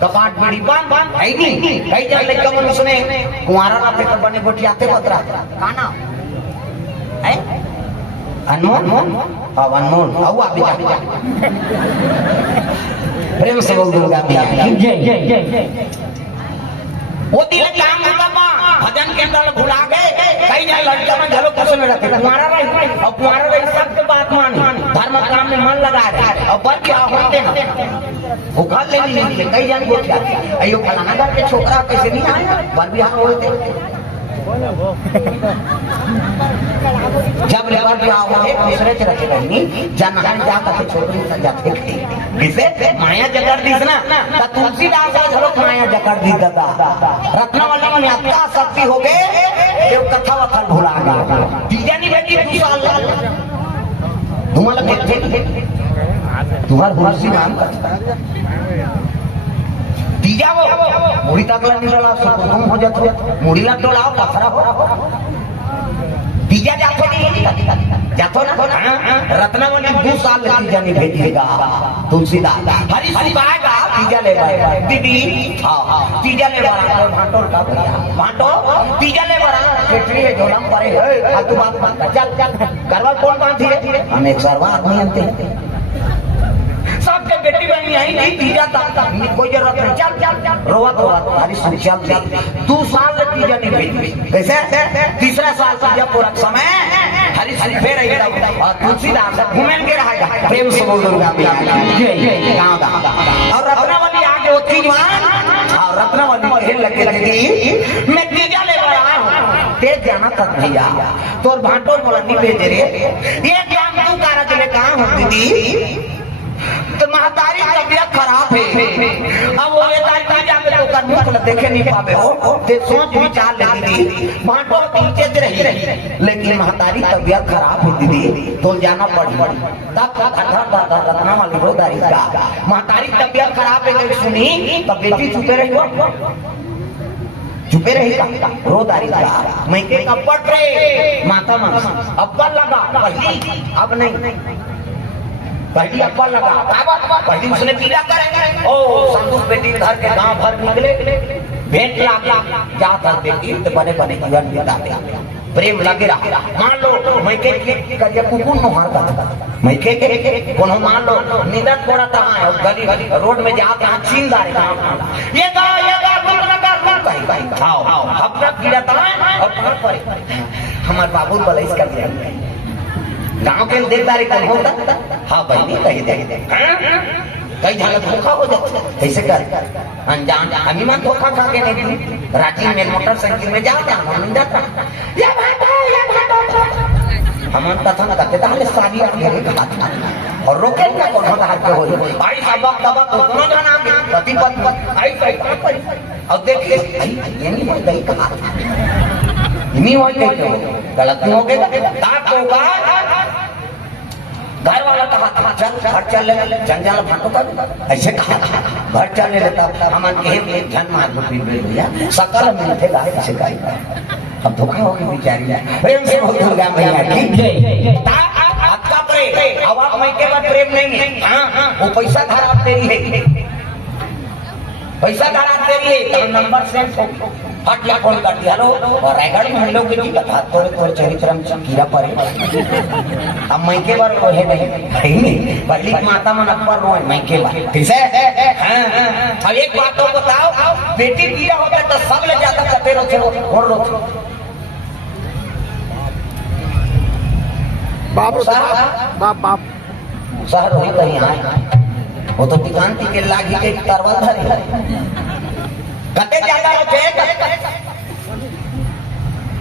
कपाट बड़ी बंद है नहीं कई जन लड़का मनुष्य ने कुंवारा रहते तो बने गोटियाते बतरा काना है अनमोल अब अनमोल आओ आप जा प्रेम से बोल दूंगा वो दिल काम होता बा भजन के अंदर भुला गए कई जन लड़का में घरों कुछ में रहते कुंवारा रही और कुंवारा रही सबके बात मानी धर्म काम में मन लगा रहे और बच क्या होते ना वो घर ले ली कई जन गोटिया अयो फलाना घर के छोकरा कैसे नहीं आया बर बिहार होते जब लेवर बिहार होते दूसरे से रखे नहीं जानवर जाकर छोकरी से जाते किसे माया जकड़ दी ना तो तुलसीदास घरों माया जकड़ दी दादा रत्नावली में इतना शक्ति हो गए ये कथा वथा भुला गया तीजा नहीं बेटी 2 साल तुम्हारा देखते तुम्हार हुर्सी नाम का तीजा वो मुड़ी तकला निकला सुकुम हो जातो मुड़ी ला टोलाओ पथरा हो तीजा जातो ना रत्नावली 2 साल तीजा नहीं भेजेगा तुलसीदास हरी सुखाएगा तीजा ले दीदी हां तीजा ले भाटो का भाटो तीजा ले बड़ा फेटरी है झोलम परे है तू बात चल करवा कौन बांधी है हम एक सरवा आदमी अंते सबके बेटी बहनी आई नहीं तीजा तक कोई जरूरत नहीं चल रोवत हरी सुखियाल 2 साल तीजा नहीं भेजी कैसे तीसरा साल तीजा पूरा समय हरी फिर और तुलसीदास घूमें के रहेगा प्रेम से बोल दूंगा और रत्नावली आगे होती और रत्नावली खेल लगे थी मैं तीजा ले रहा हूँ तेज जाना तक भैया तो भाटो बोला नहीं भेजे रे ये क्या तू कारज ले कहाँ हो दीदी तो महतारी तबियत खराब है अब वो ये तीजा में तो कर मुख देखे नहीं पावे हो ते सोच विचार लगी भाटो पीछे से रही लेकिन महतारी तबियत खराब है दीदी तो जाना पड़ी तब रत्नावली रोदारी का महतारी तबियत खराब है सुनी तब बेटी चुपे रहेगा रोदारी का मैं के अब्बड़ रे माता मन अब्बड़ लगा पहली अब नहीं पहली अब्बड़ लगा पहली उसने पीला करे ओ संतोष बेटी घर के गांव भर निकले भेंट लागे जाता बेटी तो बने जीवन बिता प्रेम लगे रहा मान लो मैं के करिए कुकुन नो मार का मैं के कोनो मान लो नींदत पड़ा था और गली रोड में जाते हैं छीनदार ये गा रुक आओ अब तक गिरा था और पर हमारे बाबू बलैस कर दिया गांव के देवदारी का होता हाँ भाई कही दे कई जगह धोखा हो जाता कैसे कर अनजान हम ही धोखा खा के नहीं रांची में मोटरसाइकिल में जाता हम जाता ये भाटो हमन कथा ना करते ताले शादी आगे घाट और रोके क्या कौन हाथ पे होई भाई सबक दबक दोनों जना पति पत्नी आई और देखिए ये नहीं होई गई कहा नहीं होई गई गलत हो गया दांत होगा घर वाला कहा चल घर चल ले जंजाल भाटो का ऐसे कहा घर चलने लेता हम के धन मार भैया सकल मिलते गाय ऐसे गाय अब धोखा हो गई बेचारी प्रेम से बोल दूंगा भैया ठीक है आपका प्रेम अब आप मैं के बाद प्रेम नहीं है हां वो पैसा खराब तेरी है पैसा खराब तेरी है तो नंबर सेंड हो हट या कॉल कर दिया लो और रायगढ़ में हम लोग की कथा थोड़े चरित्र में कीड़ा पड़े अब मैं के बार को है नहीं पहली माता मन अकबर रो मैं के बार ठीक है हां अब एक बात तो बताओ बेटी कीड़ा होता तो सब ले जाता कते रो और रो बाप बाप शहर होई कहीं आए वो तो दिकांती के लागी के तरवा धरे कते ज्यादा होते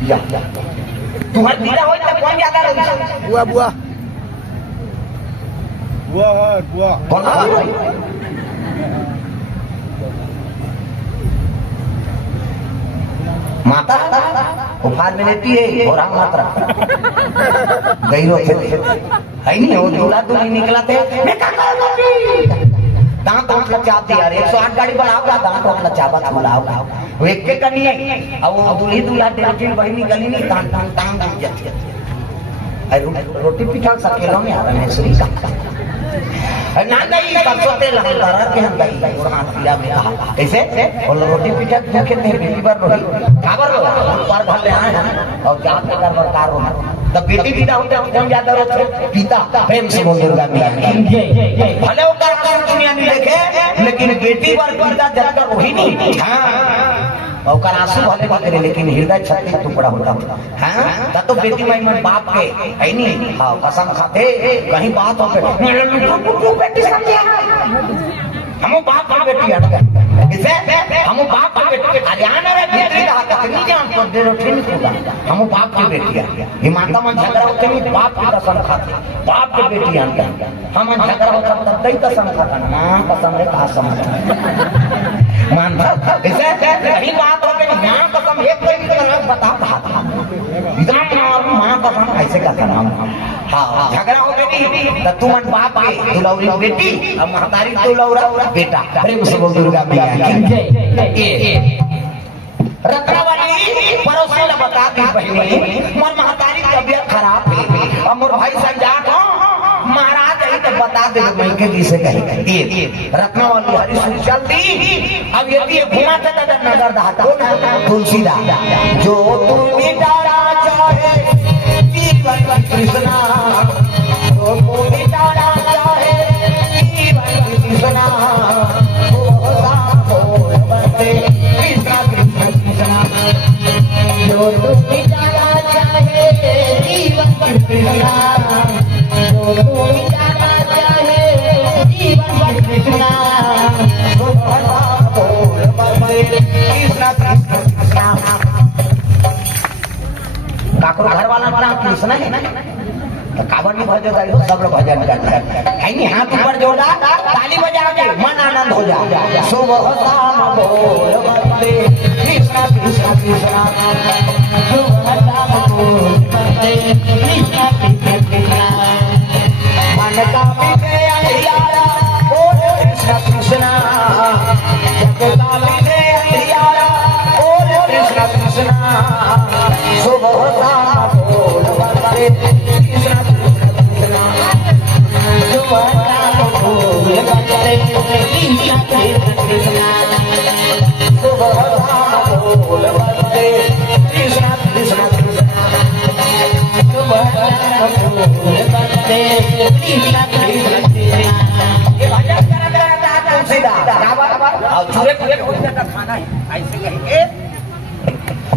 या तुम्हारे पीड़ा होई त कौन ज्यादा रही बुआ कौन माता उफार में लेती है और मात्रा गई होते है नहीं वो दूल्हा दूल्ही निकला थे मैं क्या करूंगी दांत लचाते यार 108 गाड़ी बढ़ाओ दांत लचावा बुलाओ वो एक के कनी है अब वो दूल्ही दूल्हा डेढ़ बहनी गली नहीं टांग जाती है रोटी पिठा सकेलो में आ रहा है श्री का ना नहीं सरसों तेल हम तारा के हम दही और हाथ पिया में कहा कैसे और रोटी पीछा भूखे थे पहली बार रोटी खबर हो पर भर ले आए और क्या कर कार हो तब बेटी बिना होते हम कौन ज्यादा रोते पिता प्रेम से बोल दुर्गा मैया भले वो कर दुनिया में देखे लेकिन बेटी बार पिता जब तक वही नहीं हां और आंसू भले भले लेकिन हृदय छत्तीस टुकड़ा होता हां तो बेटी मन बाप के है नहीं हां कसम खाते कहीं बात हो बेटी समझे हम बाप का बेटी हट इसे हम बाप का बेटी हरियाणा रे भीतरी रहा कितनी जान को दे रोटी खुदा हम बाप की बेटी है ये माता मन झगड़ा होते नहीं बाप की कसम खाते बाप की बेटी हट हम झगड़ा होता तब तई कसम खाता मां कसम रे का समझ मानता इसे कहीं बात हो गई मां कसम एक कोई भी बता था इतना मां कसम ऐसे का नाम हां झगड़ा हो गई तो तुम बाप के दुलौरी बेटी अब महतारी दुलौरा बेटा प्रेम से बोल दुर्गा मैया की रत्ना वाली पड़ोसी ने बता दी बहनी मोर महतारी तबीयत खराब है और मोर भाई संजात हो महाराज है तो बता दे मैं के किसे कहे रत्ना वाली हरी सुन चलती अब यदि घुमा था नगर दाता तुलसीदास जो तुम मिटाना चाहे जीवन कृष्णा जो तुम मिटाना चाहे जीवन कृष्णा जो तुम मिटाना चाहे जीवन कृष्णा जो तुम मिटाना चाहे जीवन कृष्णा काकरो घर वाला नाम कृष्ण है ना तो काबर में भजो जाए सब लोग भजन करते हैं नहीं हाथ ऊपर जोड़ा ताली बजा के मन आनंद हो जाए सुबह शाम बोल बंदे कृष्ण कृष्ण कृष्ण सुबह शाम बोल बंदे कृष्ण कृष्ण कृष्ण मन का पीछे अंधियारा बोल कृष्ण कृष्ण जग का पीछे अंधियारा बोल कृष्ण कृष्ण सुबह शाम बोल बंदे कृष्ण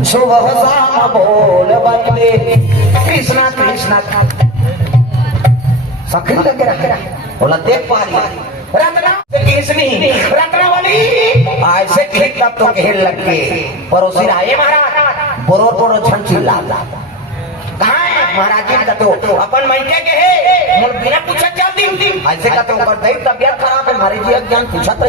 सुबह शाम बोल बंदे कृष्णा कृष्णा सखी लगे रखे बोला देख पा रही रत्ना रत्ना वाली ऐसे खेल तब तो खेल लग के पड़ोसी आए महाराज बोरो बोरो छन चिल्ला कहाँ है महाराज जी का तो अपन मैके के है मोर बिना पूछा चल दी ऐसे का तो ओकर दई तबीयत खराब है मारे जी अज्ञान पूछा तो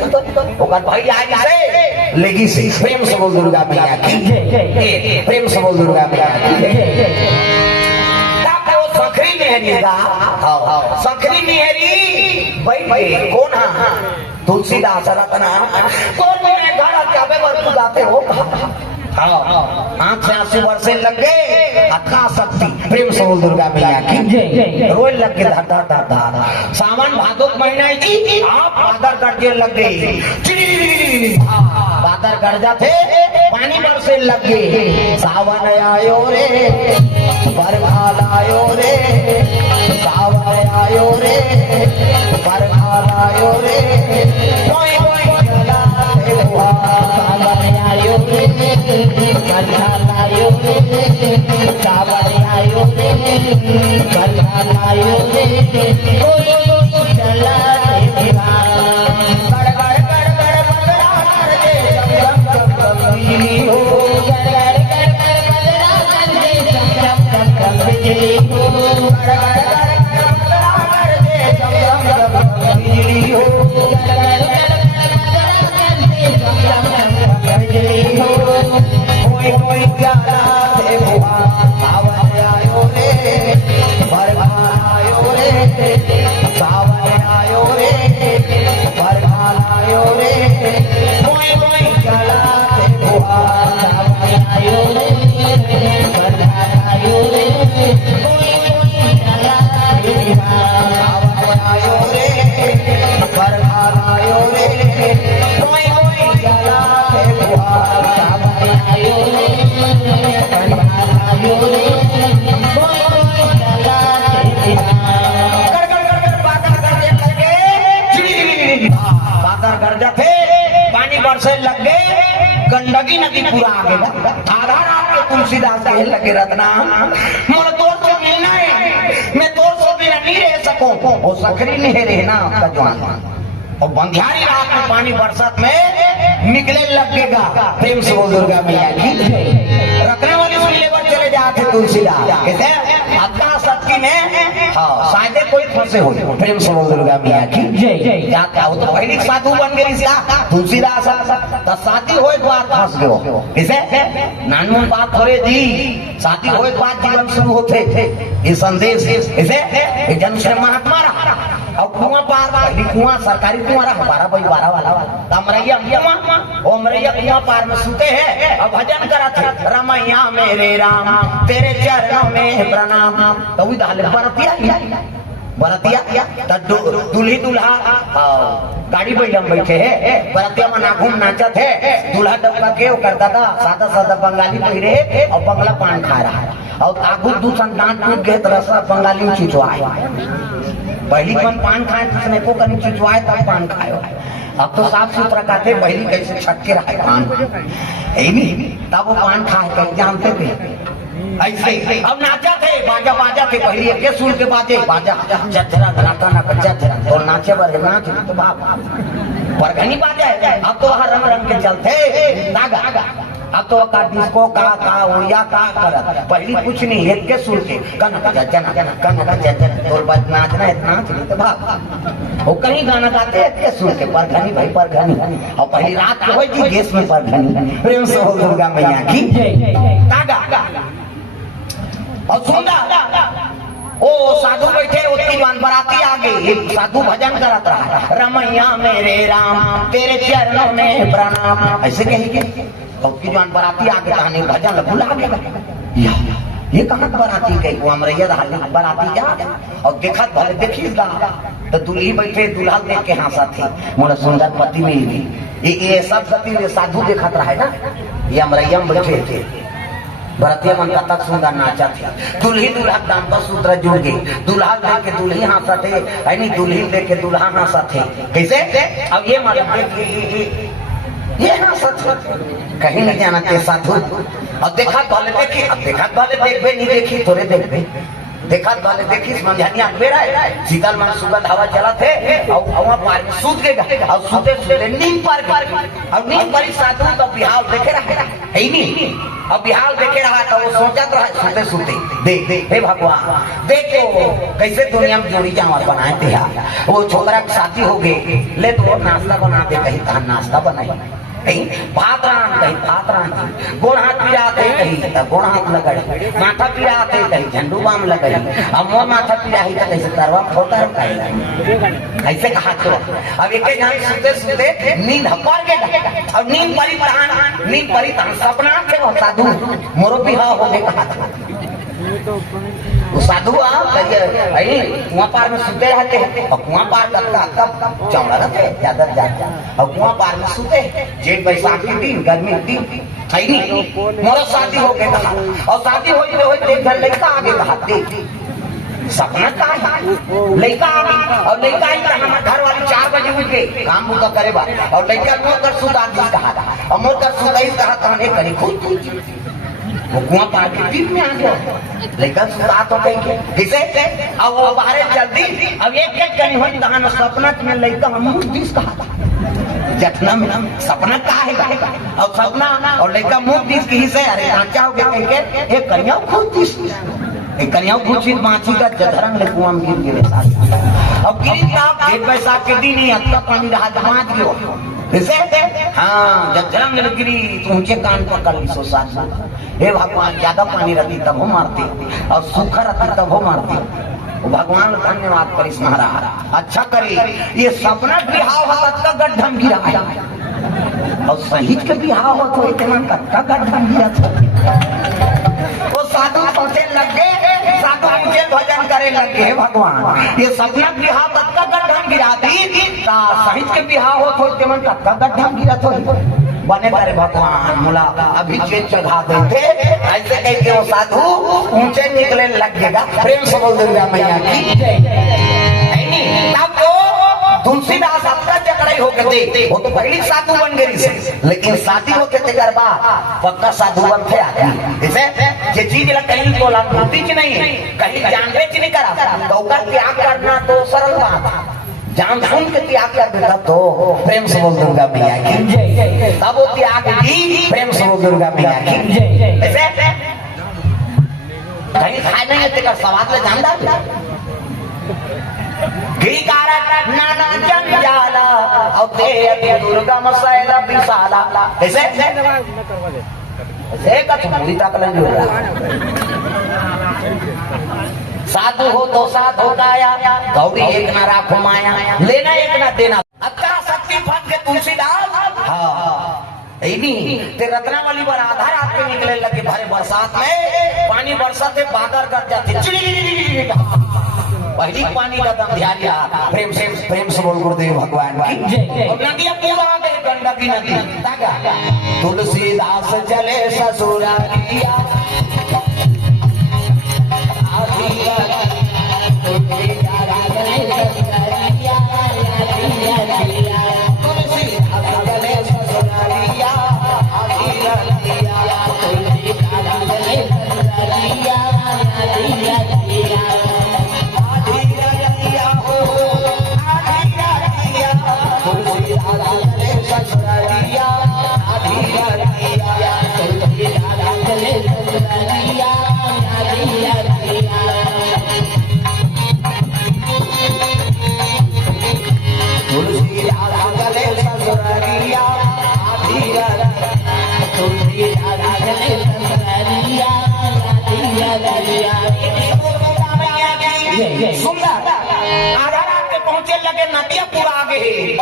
ओकर भाई आ जाए लेगी से प्रेम से बोल दुर्गा मैया की प्रेम से बोल दुर्गा मैया की सखरी नेहरी सखरी नेहरी भाई कौन है तुलसीदास रत्ना कौन मेरे घर क्या पर जाते हो आँख से आंसू बरसे लग गए अथा शक्ति प्रेम से बोल दुर्गा मैया की रोए लग के धर धर धर धर सावन भादो महीना जी आप बादर गरजे लग गए बादर गरजा थे पानी बरसे लग गए सावन आयो रे बरसात आयो रे सावन आयो रे बरसात आयो रे कोई कोई चला रे सावन आयो रे बरसात आयो रे सावन आयो रे बरसात आयो रे कोई कोई चला रे गड़ गड़ गड़ गड़ बदरा कर दे जम जम जम बिजली हो गड़ गड़ गड़ गड़ बदरा कर दे जम जम जम बिजली हो गड़ गड़ गड़ गड़ बदरा कर दे जम जम जम बिजली हो गड़ गड़ गड़ बदरा कर दे जम जम जम बिजली हो कोई कोई प्याला से हुआ सावन आयो रे बरसात आयो रे सावन आयो रे बरसात आयो रे कोई कोई प्याला से हुआ सावन आयो रे बरसात आयो रे कोई कोई प्याला से हुआ सावन आयो रे पानी बरसे लग गए गंडकी नदी पूरा आ गया आधा रात के तुलसीदास कहे लगे रत्ना मोर तोर से मिलना है मैं तोर से बिना नहीं रह सकूं वो सखरी नहीं रहना आपका जवान और बंधियारी रात में पानी बरसात में निकले लगेगा प्रेम से बोल दुर्गा मैया की रखने वाली सुन लेकर चले जाते तुलसीदास कैसे अतना सत्य में हाँ शायद कोई फंसे हो प्रेम से बोल दुर्गा मैया की क्या क्या हो तो पहले साधु बन गए इसका तुलसीदास तो शादी हो बाद फंस गयो कैसे नानमन बात थोड़े दी शादी हो बाद जीवन शुरू होते ये संदेश कैसे जन्म से महात्मा रहा और कुआं पार पहली कुआं सरकारी कुआं रहा 12x12 वाला अमरैया अमरैया कुआं पार में सुते हैं और भजन करते रमैया मेरे राम तेरे चरणों में प्रणाम तो वही डाले बरतिया दूल्ही दूल्हा गाड़ी बैठम बैठे है बरतिया में ना घूम नाचत है दूल्हा डब्बा के करता था सादा सादा बंगाली पहिरे और बंगला पान खा रहा है और आगू दूसरा डांट टूट गए तो रसा बंगाली में चिचवाए पहली कौन पान खाए उसने को कहीं चिचवाए तब पान खाए अब तो साफ सुथरा खाते पहली कैसे छटके रहा पान नहीं तब वो पान खाए कहीं जानते थे ऐसे अब नाचा थे बाजा थे पहली के सुन के बाजा जजरा घराता ना जजरा और नाचे बर नाच तो बाप परघनी बाजा है अब तो वहाँ रंग के चलते नागा अब तो का डिस्को का ओया का करत पहली कुछ नहीं है के सुन के कनक जजन तोर बात नाचना इतना तो भाग वो कहीं गाना गाते हैं के सुन के परघनी भाई परघनी और पहली रात को होई थी देश में परघनी प्रेम से हो दुर्गा मैया की तागा और सुंदा ओ साधु बैठे उसकी जवान बराती आ गई साधु भजन करत रहा रमैया मेरे राम तेरे चरणों में प्रणाम ऐसे कहेंगे उसकी जवान बराती आ गई कहानी भजन भुला गया ये कहाँ बराती गई वो अमरैया बराती जा और देखा भले देखी तो दूल्ही बैठे दूल्हा देख के हंसा थे मोरा सुंदर पति मिल गई ये सब सती साधु देखत रहा है ना ये अमरैया में बैठे थे भरतीय मन का तक सुंदर नाचा थे दूल्ही दूल्हा दाम्पत्य सूत्र जुड़ गए दूल्हा देख के दूल्ही हंसा थे यानी दूल्ही देख के दूल्हा हंसा थे कैसे अब ये मतलब ये हंसा कहीं नहीं जाना थे साधु अब देखा भले देखी अब देखा भले देख नहीं देखी थोड़े देख देखा वाले देखी समझानी आगे रहा है शीतल मन सुगंध हवा चला थे और वहां पार में सूत गए और सूते सूते नींद पार और नींद परी साधु तो बिहार देखे रहा है नहीं अब बिहार देखे रहा था वो सोचत रहा सूते सूते देख हे भगवान देखो कैसे दुनिया में जोड़ी चावल बनाए थे वो छोकरा की शादी हो गई ले तो नाश्ता बना दे कहीं कहा नाश्ता बनाई कहीं भात रान गोड़ हाथ पिराते कहीं तो गोड़ हाथ लगड़ी माथा पिराते कहीं झंडू बाम लगड़ी अब मोर माथा पिराही तो कैसे करवा फोटा ऐसे कहा तो अब एक जान सुते सुते नींद हपर के अब नींद परी सपना थे वो साधु मोरो बिहाव हो गए कहा वो साधु कुआं पार में सुते रहते हैं और कुआं पार करता तब चौड़ा रहते ज्यादा और कुआं पार में सुते जेठ बैसाख के दिन गर्मी के दिन है नहीं मोरा शादी हो गया और शादी हो देख घर लड़का आगे कहा देख सपना का लड़का और लड़का ही हमारे घर वाली 4 बजे उठ गई काम मुका करे बात और लड़का मोकर सुता कहा और मोकर सुता कहा कहने करी खुद वो कुआं पार के दिन में आ गया लेकिन सुता तो कहीं किसे अब वो बाहर जल्दी अब एक कहीं हो दहन सपना में लड़का हम दिस कहा जटना में सपना का है और सपना और लड़का मुंह दिस की से अरे कांचा हो गया कहीं एक कन्या खुद दिस एक कन्या खुद माछी का जधरंग ले कुआं में गिर गिरे अब गिरी साहब एक बैसाख के दिन ही अत्ता पानी रहा जमात गयो हाँ जब जरंग गिरी तो ऊंचे कान पकड़ ली सो साथ हे भगवान ज्यादा पानी रहती तब हो मारती और सूखा रहती तब हो मारती भगवान धन्यवाद करिस महाराज अच्छा करी ये सपना बिहाव का गड्ढम गिरा और शहीद के बिहाव हो तो इतना कच्चा गड्ढम गिरा वो साधु सोचे लगे साधु मुझे भजन करे लगे भगवान ये सपना बिहाव का गड्ढम गिरा दी शहीद के बिहाव हो तो इतना कच्चा गड्ढम गिरा तो बने करे भगवान मुला अभी चेत चढ़ा देते ऐसे कह के वो साधु ऊंचे निकले लगेगा प्रेम से बोल दुर्गा मैया की तब तो तुलसीदास अपना जगड़े हो गए वो तो पहली साधु बन गई से, लेकिन शादी होते थे गरबा पक्का साधु बन थे आदमी। जैसे ये चीज कहीं बोला चीज नहीं है, कहीं जानबे च नहीं करा तो त्याग करना तो सरल बात, जान सुन के त्याग कर देता तो प्रेम से बोल दुर्गा मैया की, तब वो त्याग की प्रेम से बोल दुर्गा मैया की। ऐसे कहीं खाए नहीं है सवाल में जानदार नाना जंजाला और दुर्गा मसैला विशाला। ऐसे ऐसे कथूरी तक लगी हो साधु हो तो साधु गाया गौरी एक ना राखो माया, लेना एक ना देना अच्छा शक्ति फट के तुलसीदास। हाँ ते रत्नावली पर आधा रात में निकले लगे भरे बरसात में, पानी बरसाते बादल कर जाते पहली पानी का दम ध्यान लिया प्रेम से बोल गुरुदेव भगवान की। नदियां पूरा आ गई गंडकी नदी, तुलसीदास चले ससुरालिया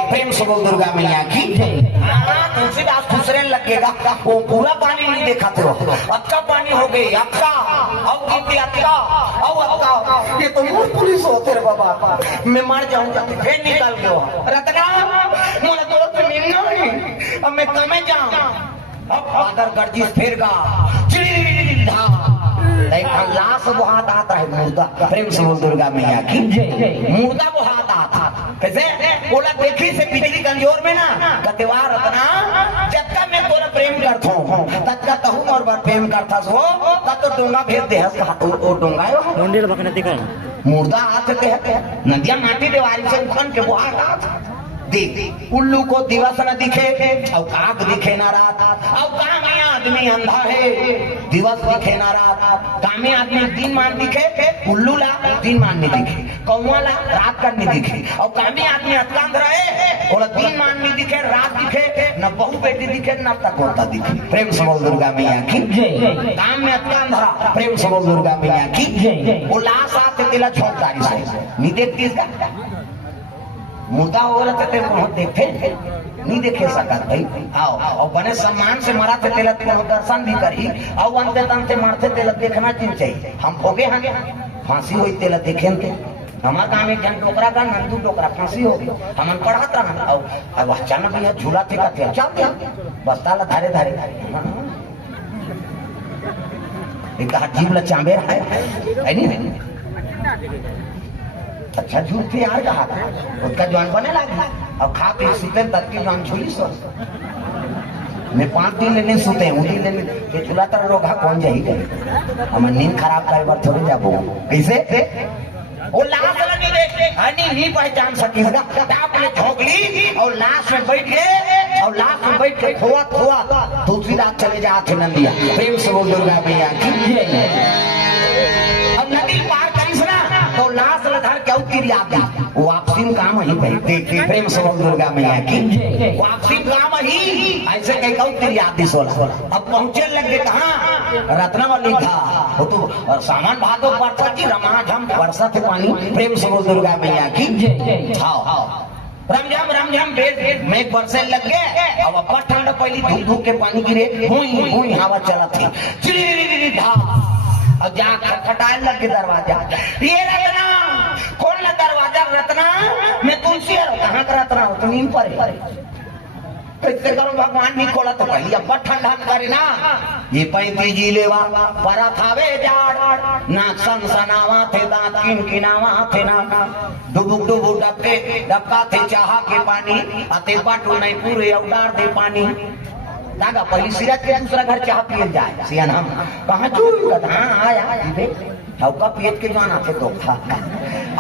प्रेम से बोल दुर्गा मैया की। तुलसीदास दूसरे लगेगा वो पूरा पानी नहीं देखा तो अच्छा पानी हो गई अच्छा अच्छा ये तो पुलिस होते रे बाबा, मैं मर जाऊंगा फिर निकल गया रत्ना मुझे तो मिलना नहीं, अब मैं कमे जाऊं अब फादर गर्जिश फिर गा लाश बुहात आता है मुर्दा। प्रेम से बोल दुर्गा मैया की मुर्दा बुहात आता कैसे बोला देखी से बिजली कमजोर में ना कतेवार रत्ना जब तक मैं तोरा प्रेम करता हूँ तब तक कहूँ और बार प्रेम करता हो तब तो डोंगा भेज दे वो डोंगा मुर्दा आते नदिया माटी देवारी से उखन के बुहात आता देख उल्लू को दिवस न दिखे और काग दिखे ना रात, और काम में आदमी अंधा है दिवस दिखे ना रात, काम में आदमी दिन मान दिखे उल्लू ला दिन मान नहीं दिखे, कौआ ला रात का नहीं दिखे, और काम में आदमी अतकांध रहे और दिन मान नहीं दिखे रात दिखे न बहू बेटी दिखे न तक होता दिखे। प्रेम से बोल दुर्गा मैया की। काम में अतकांध रहा प्रेम से बोल दुर्गा मैया की। वो लाश आते तिला छोड़दारी से नहीं देखती इसका मुर्दा हो रहा थे बहुत देखे नहीं देखे सकत भाई आओ और बने सम्मान से मरा थे तेल दर्शन भी करी और अंते तंते मारते तेल देखना चाहिए। हम होगे हमें फांसी हुई तेल देखे थे हमारे गाँव में जन टोकरा का नंदू टोकरा फांसी हो गई हम पढ़ाता ना और अचानक भैया झूला थे का चलते बस्ता ला धारे धारे एक जीव ला चांबे है नहीं अच्छा झूठ थे यार कहा उसका जवान बने लगा अब खा पी सुते तक की जवान झूली सो मैं 5 दिन लेने सुते उन्हीं लेने झूला तर रोगा कौन जाही गए हम नींद खराब करे बार थोड़ी जाबो कैसे वो लाश नहीं देख नहीं पहचान सकेगा आपने झोंक ली और लाश में बैठ गए और लाश में बैठ के खोआ दूसरी रात चले जाते नदिया। प्रेम से बोल दुर्गा मैया की। अब नदी पार तो लाश लधार क्या उतरी आती वापसी काम ही देखे। प्रेम से बोल दुर्गा मैया की। वापसी काम ही ऐसे कहीं उतरी आती 16 अब पहुंचे लगे कहाँ रत्नावली था वो तो सामान भादो वर्षा की रमाझम वर्षा थे पानी। प्रेम से बोल दुर्गा मैया की। रमझम भेज में बरसे लग गए अब अब्बा ठंडा पहली धूप धूप के पानी गिरे हुई हवा चला थी और जा खटखटाए लग के दरवाजा ये रत्ना खोल ना दरवाजा रत्ना मैं तुलसी कहाँ का रत्ना हो तो नींद पर कैसे करो भगवान नहीं खोला तो पहले अब्बा ठंडा करे ना। ये पैती जी लेवा परा थावे जाड़ नाक सनसनावा थे दांत किनकिनावा थे ना डुबुक डुबुक डबका थे चाहा के पानी अते बाटू नहीं पूरे अवडार दे पानी दादा पहली सिरत के दूसरा घर चाह पिए जाए सियान हम कहाँ चूल कहाँ आया जीवे का पेट के जाना थे तो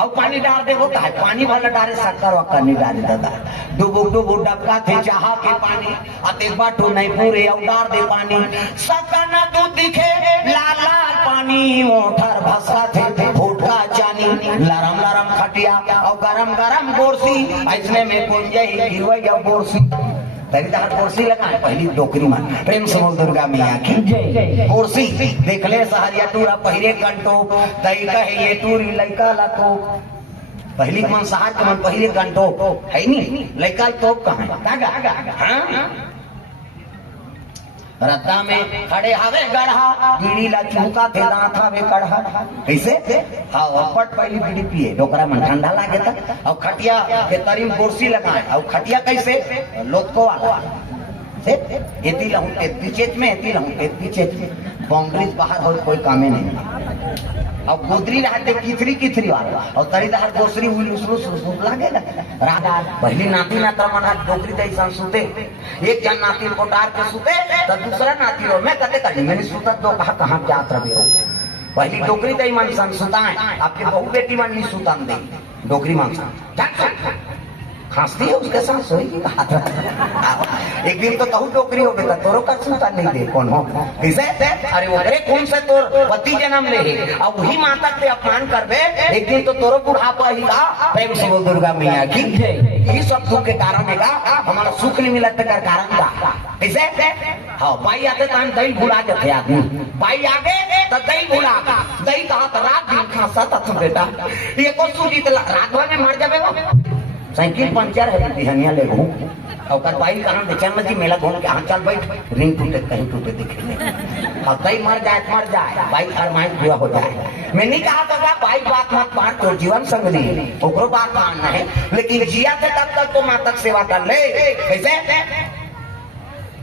और पानी डाल दे होता है पानी वाला डाले शक्कर वक्कर नहीं डाले दादा डुबुक डुबुक डबका थे चाहा के पानी अते बाटू नहीं पूरे अवडार दे पानी सकना दूध दिखे लाल लाल पानी मोटर भसा थे फुटका चानी लरम लरम खटिया और गरम गरम बोरसी ऐसने में पुंजे गिरवैया बोरसी तरीदार कुर्सी लगा पहली डोकरी में प्रेम से बोल दुर्गा मैया की जय। कुर्सी देख ले सहरिया टूरा पहले कंटो दई कहे ये टूरी लइका लको पहली मन सहार के मन पहले कंटो है नी लइका तो कहां कागा हां रत्ता में खड़े हवे गढ़ा बीड़ी ला चूका थे दांत हवे कढ़ा कैसे हां पट पहली बीड़ी पिए डोकरा में ठंडा लागे था और खटिया के तरीम कुर्सी लगाए और खटिया कैसे लोटको वाला से एती रहूं के पीछे में एती रहूं के पीछे बाउंड्रीज बाहर हो कोई कामे नहीं और गोदरी रहते किथरी किथरी वाला और तरीदार गोसरी हुई उसरो लागे राधा पहली नाती नाता मना डोकरी दई संसुते एक जन नाती कोटार के सुते तो दूसरा नाती रो मैं कते कहीं मैंने सुता तो कहां जात रहे हो पहली डोकरी दई मन संसुताए आपके बहू बेटी मन नहीं सुतान दे डोकरी मन खांसती है उसके साथ सोएगी एक दिन तो कहू डोकरी हो बेटा तोरो का सुता नहीं दे कौन हो कैसे अरे वो करे कौन से तोर पति जन्म ले अब वही माता के अपमान कर दे एक दिन तो तोरो बुढ़ापा ही का प्रेम से बोल दुर्गा मैया की यही सब दुख के कारण है हमारा सुख नहीं मिला कर कारण का कैसे हाँ बाई आते तो हम दही भुला जाते आदमी बाई आगे तो दही भुला दही कहा रात दिन खांसा था बेटा ये को सूजी रात भर में मर जाए साइकिल पंचर है बिहनिया ले घूम और कर बाइक कहां बेचन में जी मेला घूम के हां चल बैठ रिंग टूटे कहीं टूटे दिखे और कहीं मर जाए बाइक फरमाइश पूरा हो जाए मैं नहीं कहा था बाइक बात मत मार तो जीवन संगली ओकरो बात मानना है लेकिन जिया थे तब तक तो माता सेवा कर ले कैसे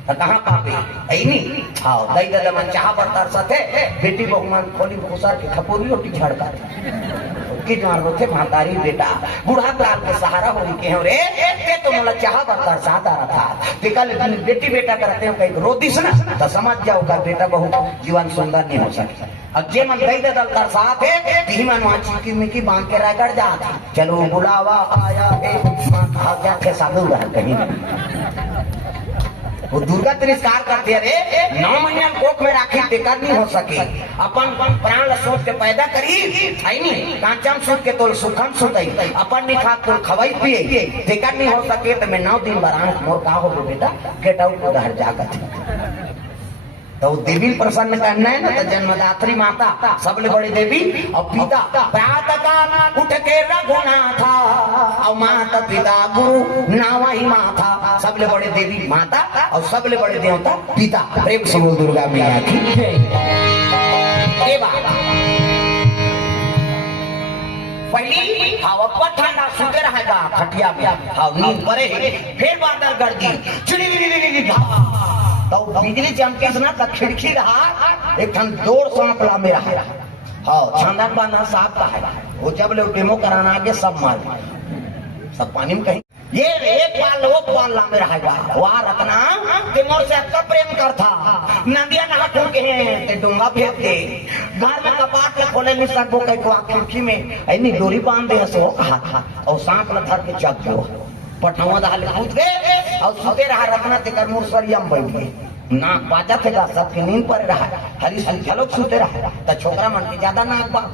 तो कहाँ पापी ऐनी हाँ दई दादा मन चाह बरतार साथे बेटी बहुमान खोली खुसार के खपोरी रोटी झड़का की जो रोथे महतारी बेटा बूढ़ा काल के सहारा हो के हो रे ते तो मला चाह बरतार साथ आ रहा था टिकल बेटी बेटा करते हो कहीं रोदिस ना तो समझ जाओ का बेटा बहु जीवन सुंदर नहीं हो सके अब जे मन दई दादा कर साथ है ती मन वहां चिकी मिकी बांध के रागड़ जाता चलो बुलावा आया है मां खा क्या थे साधु रह कहीं वो दुर्गा तिरस्कार करते रे 9 महीना कोख में राखी टिकट नहीं हो सके अपन प्राण सोच के पैदा करी है नहीं कांचम सोच के तो सुखम सुतई अपन नहीं खा तो खवाई पिए टिकट नहीं हो सके तो मैं 9 दिन बरान मोर का हो बेटा गेट आउट उधर जाकर तो देवी प्रसन्न करना है ना तो जन्मदात्री माता सबले बड़ी देवी और पिता प्रातः काल उठ के रघुनाथा और माता पिता गुरु नावा ही माता सबले बड़े देवी माता और सबले बड़े देवता पिता प्रेम से बोल दुर्गा मैया की पहली हवा ठंडा सुते रहेगा खटिया में और नींद पड़े फिर बादल गर्दी चिड़ी तो बिजली चमके ना तो खिड़की रहा एक ठन दौड़ सांप ला में रहा हाँ छंदन बांधा साफ का है वो जब लोग डेमो कराना आगे सब मार सब पानी में कहीं ये एक बार लोग बाल ला में रहेगा वहाँ रखना तेमोर से आपका प्रेम करता नदिया नहा खोल के हैं डूंगा फेंक दे घर में कपाट में खोले नहीं सको कहीं को खिड़की में ऐनी डोरी बांध दे सो और सांप ला धर के चक दो पटवा दाल कूद गए और सुते रहा रखना तेकर मुरसरियम बैठ गए नाक बाजा थे सबके नींद पर रहा हरी हल्की झलक सुते रहा तो छोकरा मन के ज्यादा नाक बात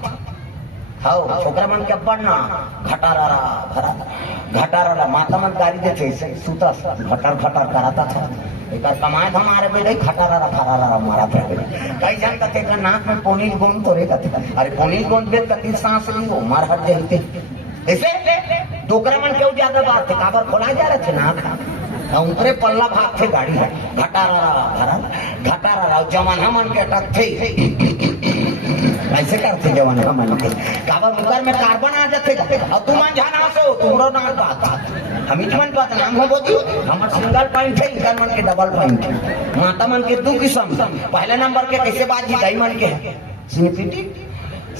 हाँ छोकरा मन के बढ़ना घटारा माता मन गाड़ी देते सुता घटर कराता था एक कमाए हमारे बेटे खटारा मारा था कई जन कहते नाक में पोनीज गोंद तो रेगा अरे पोनीज गोंद बेच कती सांस ली हो मार हट जाते ऐसे डोकरा मन क्यों ज्यादा बात थे काबर खोला जा रहे थे ना ऊपरे पल्ला भाग थे गाड़ी घटारा जवान मन के अटक थे ऐसे करते जवान मन के काबर मुकर में कार्बन आ जाते और तुम जाना सो तुम्हारा नाम बात हम इतमान बात नाम हो बोती हमार सिंगल पॉइंट है इनका मन के डबल पॉइंट है माता मन के दो किस्म पहले नंबर के कैसे बात जीताई मन के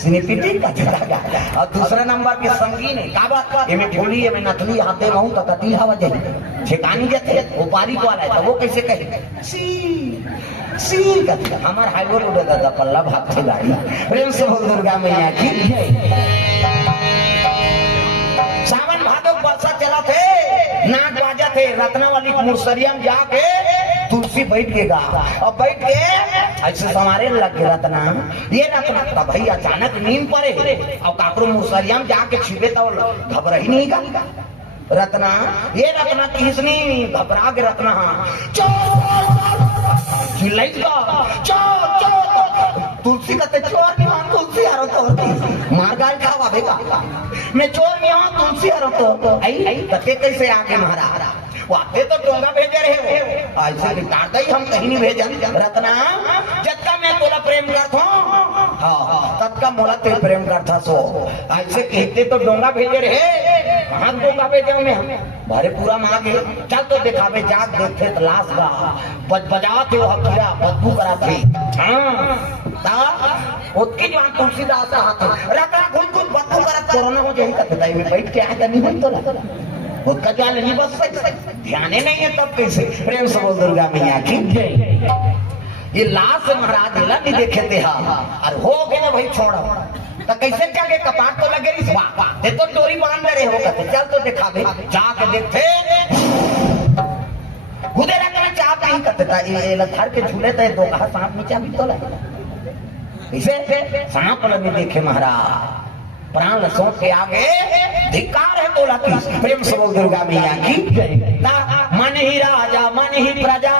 सिनेपिटी का जगह और दूसरा नंबर के संगीन है का बात एमे ढोली एमे नथली हाथे महू त कती हवा जाई ठेकानी जथे ओपारी को आला त वो कैसे कहे सी कहते हमार हाईवे रोड दादा पल्ला भाग से गाड़ी प्रेम से बोल दुर्गा मैया की सावन भादो वर्षा चला थे नाच बाजा थे रत्ना वाली मुर्सरिया में जाके तुलसी बैठ के गा और बैठ के ऐसे समारे लग के रत्ना ये रत्ना तब भाई अचानक नींद पड़े और काकरो मुर्सरिया में जाके छिपे तो घबरा ही नहीं गा रत्ना ये रत्ना किसने घबरा के रत्ना तुलसी का चोर नहीं हाँ तुलसी हरो तो मार गाल खावा बेका मैं चोर नहीं हाँ तुलसी हरो तो आई कते कैसे आके मारा वाते तो डोंगा भेजे रहे हो ऐसे निकालता ही हम कहीं नहीं भेजन रत्ना जत्का मैं तोला प्रेम करता हूँ हाँ तत्का मोला ते प्रेम करता सो ऐसे कहते तो डोंगा भेजे रहे कहाँ डोंगा भेजे मैं भारे पूरा मांगे चल तो दिखावे जाग देखते तो लाश का बजाते हो हथिया बदबू कराते हाँ ता उसकी जवान तुलसीदास हाथ रत्ना घुल घुल बदबू करा कोरोना हो जाए कहता है मैं बैठ के आया नहीं बनता उसका क्या नहीं बस ध्यान ही नहीं है तब कैसे प्रेम से बोल दुर्गा मैया की ये लाश महाराज ला नहीं देखे थे और हो गए ना भाई छोड़ा तो कैसे जाके कपाट तो लगे नहीं तो डोरी बांध रहे हो कहते चल तो दिखा दे जाके देखते खुदे रखना चाहता ही करते था ये लथार के झूले थे दो कहा सांप नीचा भी तो लगे इसे सांप नहीं देखे महाराज प्राण सोच के आगे धिक्कार है बोला की प्रेम से बोल दुर्गा मैया की मन ही राजा मन ही प्रजा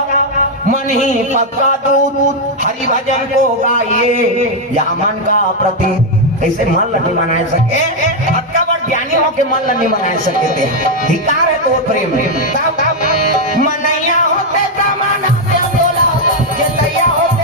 मन ही पक्का दूध हरि भजन को गाइए या मन का प्रति ऐसे मन नहीं मना सके अक्का बड़ ज्ञानी हो के मन नहीं मना सके थे धिक्कार है तो प्रेम मनैया होते तमन्ना से बोला ये तैया होते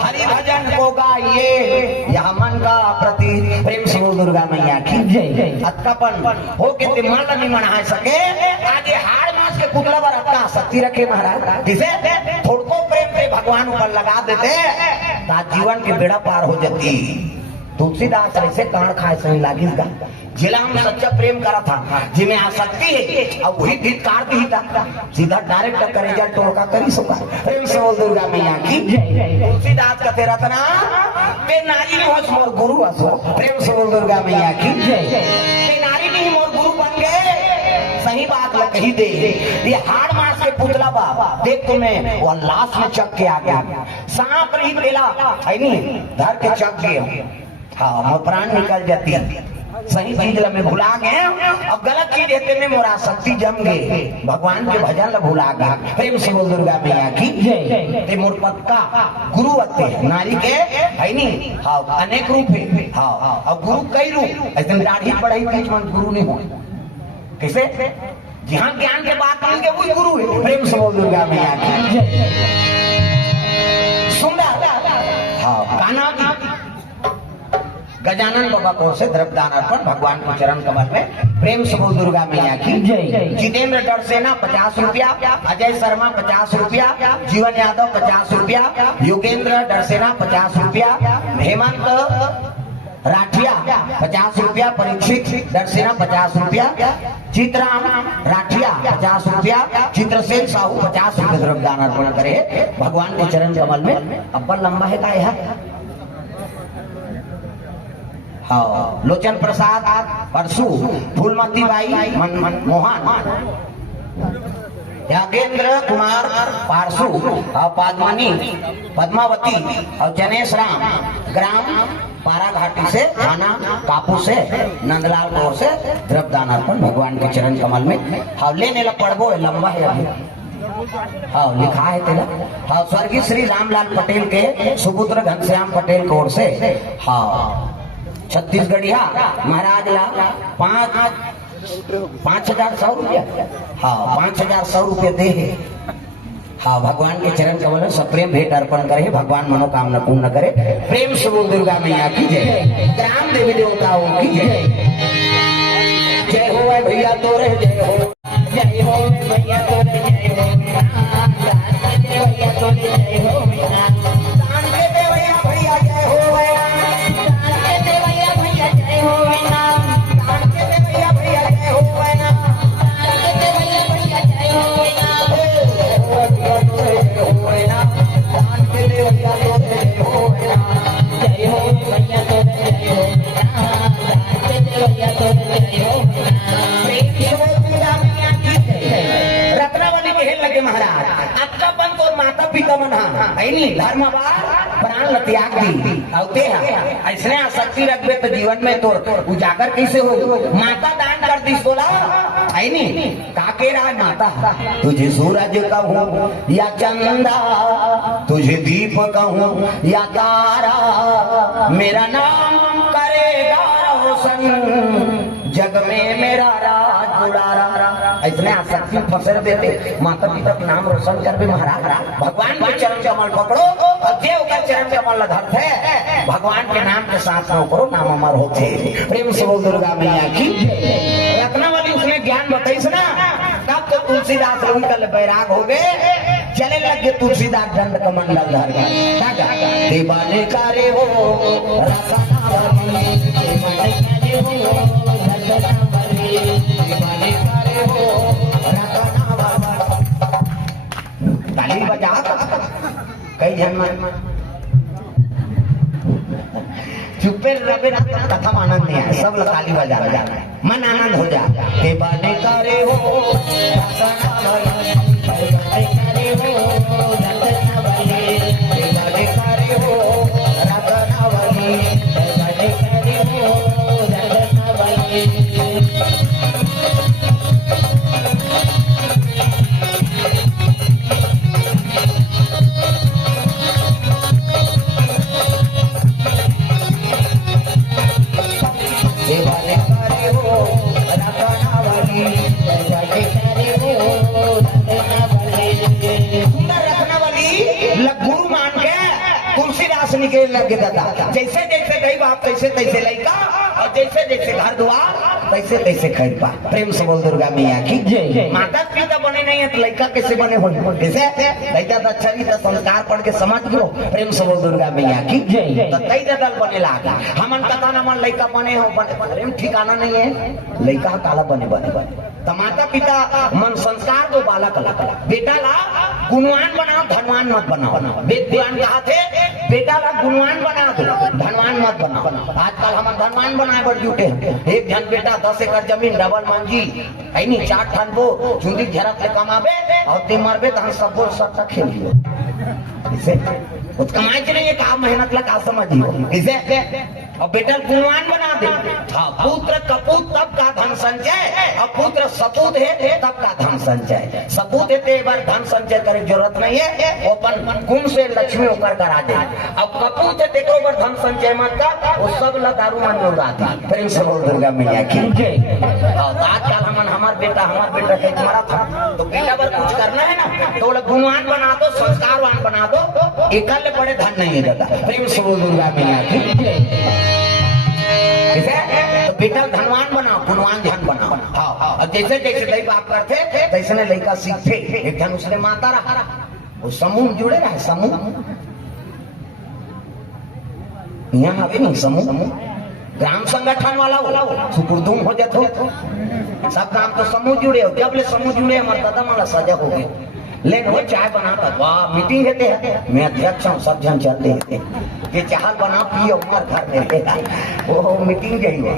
हरि भजन को गाइए यह मन का प्रति प्रेम से दुर्गा मैया की जय अत्कापन हो के ते मन नहीं मना सके आगे हाड़ मास के कुटला पर अपना शक्ति रखे महाराज जिसे थोड़को प्रेम से भगवान ऊपर लगा देते ता जीवन के बेड़ा पार हो जाती तुलसीदास ऐसे कान खाए सही लागिस गा जिला हम सच्चा प्रेम करा था जिन्हें आसक्ति है अब वही धिक्कार दी था सीधा डायरेक्ट करेजा टोका करी सका प्रेम से बोल दुर्गा मैया की तुलसीदास का तेरा तना ते नारी ने होश मोर गुरु असो प्रेम से बोल दुर्गा मैया की ते नारी नहीं मोर गुरु बन गए सही बात ल कही दे। ये हाड़ मास के पुतला बा देख तो मैं वो लाश में चक के आ गया, सांप रही तेला है नहीं धर के चक गया, हाँ मोर प्राण निकल जाती। सही चीज ला मैं भुला गए और गलत चीज देते में मोरा शक्ति जम गए, भगवान के भजन ला भुला गया। प्रेम से बोल दुर्गा मैया की जय। ते मोर पक्का गुरु आते नारी के है नहीं, हाँ अनेक रूप है, हाँ और गुरु कई रूप ऐसे दाढ़ी पढ़ाई बीच में गुरु नहीं हो कैसे, जहाँ ज्ञान के बात करेंगे वही गुरु है। प्रेम से बोल दुर्गा मैया की जय। सुंदर हाँ काना गजानन बाबा को से द्रव्यदान अर्पण भगवान के चरण कमल में। प्रेम से बोल दुर्गा मैया की जय। जितेंद्र डरसेना 50 रुपया, अजय शर्मा 50 रुपया, जीवन यादव 50 रुपया, योगेंद्र डरसेना 50 रुपया, हेमंत राठिया 50 रुपया, परीक्षित डरसेना 50 रुपया, चित्राम राठिया 50 रुपया, चित्रसेन साहू 50 रुपया द्रव्यदान अर्पण करे भगवान के चरण कमल में। अब्बा लंबा है का यह हाँ लोचन प्रसाद परसू, फूलमती बाई मोहन, यागेंद्र कुमार पारसू और पद्मावती और जनेश राम ग्राम पारा घाटी से, थाना कापू से, नंदलाल गौर से द्रव्यदान अर्पण भगवान के चरण कमल में। हाँ लेने ला पढ़बो लंबा है अभी, हाँ लिखा है तेरा। हाँ स्वर्गीय श्री रामलाल पटेल के सुपुत्र घनश्याम पटेल की ओर से, हाँ छत्तीसगढ़िया महाराज ला 5,100 रुपया, हाँ 5,100 रुपया दे है। हाँ भगवान के चरण कमल में सप्रेम भेंट अर्पण करे, भगवान मनोकामना पूर्ण करे। प्रेम से बोल दुर्गा मैया की जय। ग्राम देवी देवताओं की जय। जय हो भैया तोरे जय हो, जय हो भैया तोरे जय हो, भैया तोरे जय हो, दान के दे भैया जय हो, धर्म प्राण त्याग दी औते ऐसने आसक्ति रखबे तो जीवन में तो उजागर कैसे हो। माता दान कर दी बोला है नी काके राज माता, तुझे सूरज कहूँ या चंदा, तुझे दीप कहूँ या तारा, मेरा नाम करेगा रोशन, जग में मेरा राज उड़ारा। ऐसने आसक्ति फंसे देते माता पिता का नाम रोशन कर भी महाराज भगवान के चरण कमल पकड़ो और जे ओकर चरण कमल धरते भगवान के नाम के साथ में करो नाम अमर होते। प्रेम से बोल दुर्गा मैया की। रत्नावली उसने ज्ञान बताइस ना तब तो तुलसीदास उनका बैराग हो गए, चले लगे तुलसीदास दंड कमंडल धर गए। दीवाने कारे हो रत्नावली, दीवाने कारे हो रत्नावली, दीवाने कारे हो रत्नावली। ताली बजा कई जन्म चुप्पे रबे कथम आनंद नहीं है, सब ताली बजा बजा मन आनंद हो जा। दीवाने कारे हो रत्नावली, दीवाने कारे हो रत्नावली, दीवाने कारे हो रत्नावली, दीवाने कारे हो रत्नावली। गुरु मान के तुलसीदास निकले लगे दादा, जैसे जैसे गई बाप तैसे तैसे लड़का और जैसे जैसे घर द्वार तैसे तैसे खरीद पा। प्रेम से बोल दुर्गा मैया की जय। माता पिता बने नहीं है तो लड़का कैसे बने हो, कैसे लड़का तो अच्छा नहीं था संस्कार पढ़ के समझ लो। प्रेम से बोल दुर्गा मैया की जय। तो कई दल बने लागा हमन कथा न मन लड़का बने हो बने ठिकाना नहीं है, लड़का काला बने बने बने तो माता पिता मन संस्कार दो बालक बेटा ला गुणवान बनाओ धनवान मत बनाओ। वेद पुराण कहा थे बेटा ला गुणवान बना दो, धनवान मत बना। आजकल हम धनवान बनाए बड़ जुटे। एक जन बेटा 10 एकड़ जमीन डबल मंजी है नहीं 4 ठन वो चुंदी झरक ले कमाबे और ते मरबे तो हम सब सट्टा खेलियो। इसे उस कमाई के लिए काम मेहनत लगा समझियो। इसे और बेटा गुणवान बना दे। हाँ, पुत्र कपूत तब का धन संचय और पुत्र सपूत है तब का धन संचय। सपूत है ते बार धन संचय करे जरूरत नहीं है, अपन गुण से लक्ष्मी होकर करा दे। अब कपूत है तेको बार धन संचय मत का, वो सब ला दारू मन लोग आती। प्रेम से बोल दुर्गा मैया की जय। आजकल हमार बेटा के तुम्हारा था तो बेटा पर कुछ करना है ना तो बोले गुणवान बना दो, संस्कारवान बना दो, एकल बड़े धन नहीं है दादा। प्रेम से बोल दुर्गा मैया की जय। तो बेटा धनवान बनाओ, गुणवान धन बनाओ। हाँ, और जैसे जैसे दही बाप करते तैसे ने लड़का सीखते। एक धन उसने माता रहा, वो समूह जुड़े रहा। समूह यहाँ अभी नहीं समूह ग्राम संगठन वाला सुपुर्दुम हो जाते सब काम तो समूह जुड़े हो। जब ले समूह जुड़े हमारे दादा माला सजा हो गए। लेकिन वो चाय बनाता वाह मीटिंग होते हैं, मैं अध्यक्ष हूँ, सब जन चलते हैं ये चाय बना पिए उमर घर में रहेगा। वो मीटिंग गई है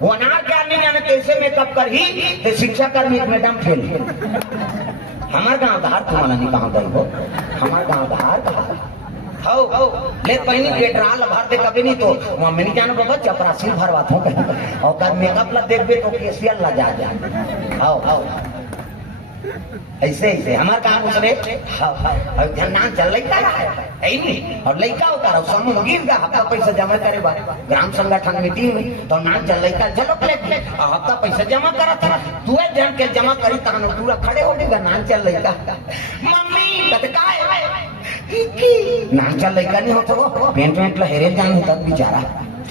वो अनार क्या नहीं जाने कैसे मेकअप कर ही तो शिक्षा कर्मी मैडम फेल। हमारे गाँव धार तुम्हारा नहीं कहाँ गई हो, हमारे गाँव धार कहा हो ले पहनी पेट्रोल भर दे कभी नहीं तो वहाँ मैंने जाना बाबा चपरासी भरवाता हूँ कहीं और मेकअप ला देख तो केसियल ला जा आओ ऐसे ऐसे हमारे काम उसने नाम चल लड़का है नहीं और लड़का होता रहा समूह गिर गया हफ्ता पैसा जमा करे ग्राम संगठन मीटिंग में तो नाम चल लड़का चलो प्लेट हफ्ता पैसा जमा करा था तू जन के जमा करी तहन पूरा खड़े हो गएगा नाम चल लड़का मम्मी नाम चल लड़का नहीं होता पेंट वेंट लहरे जाने तब बेचारा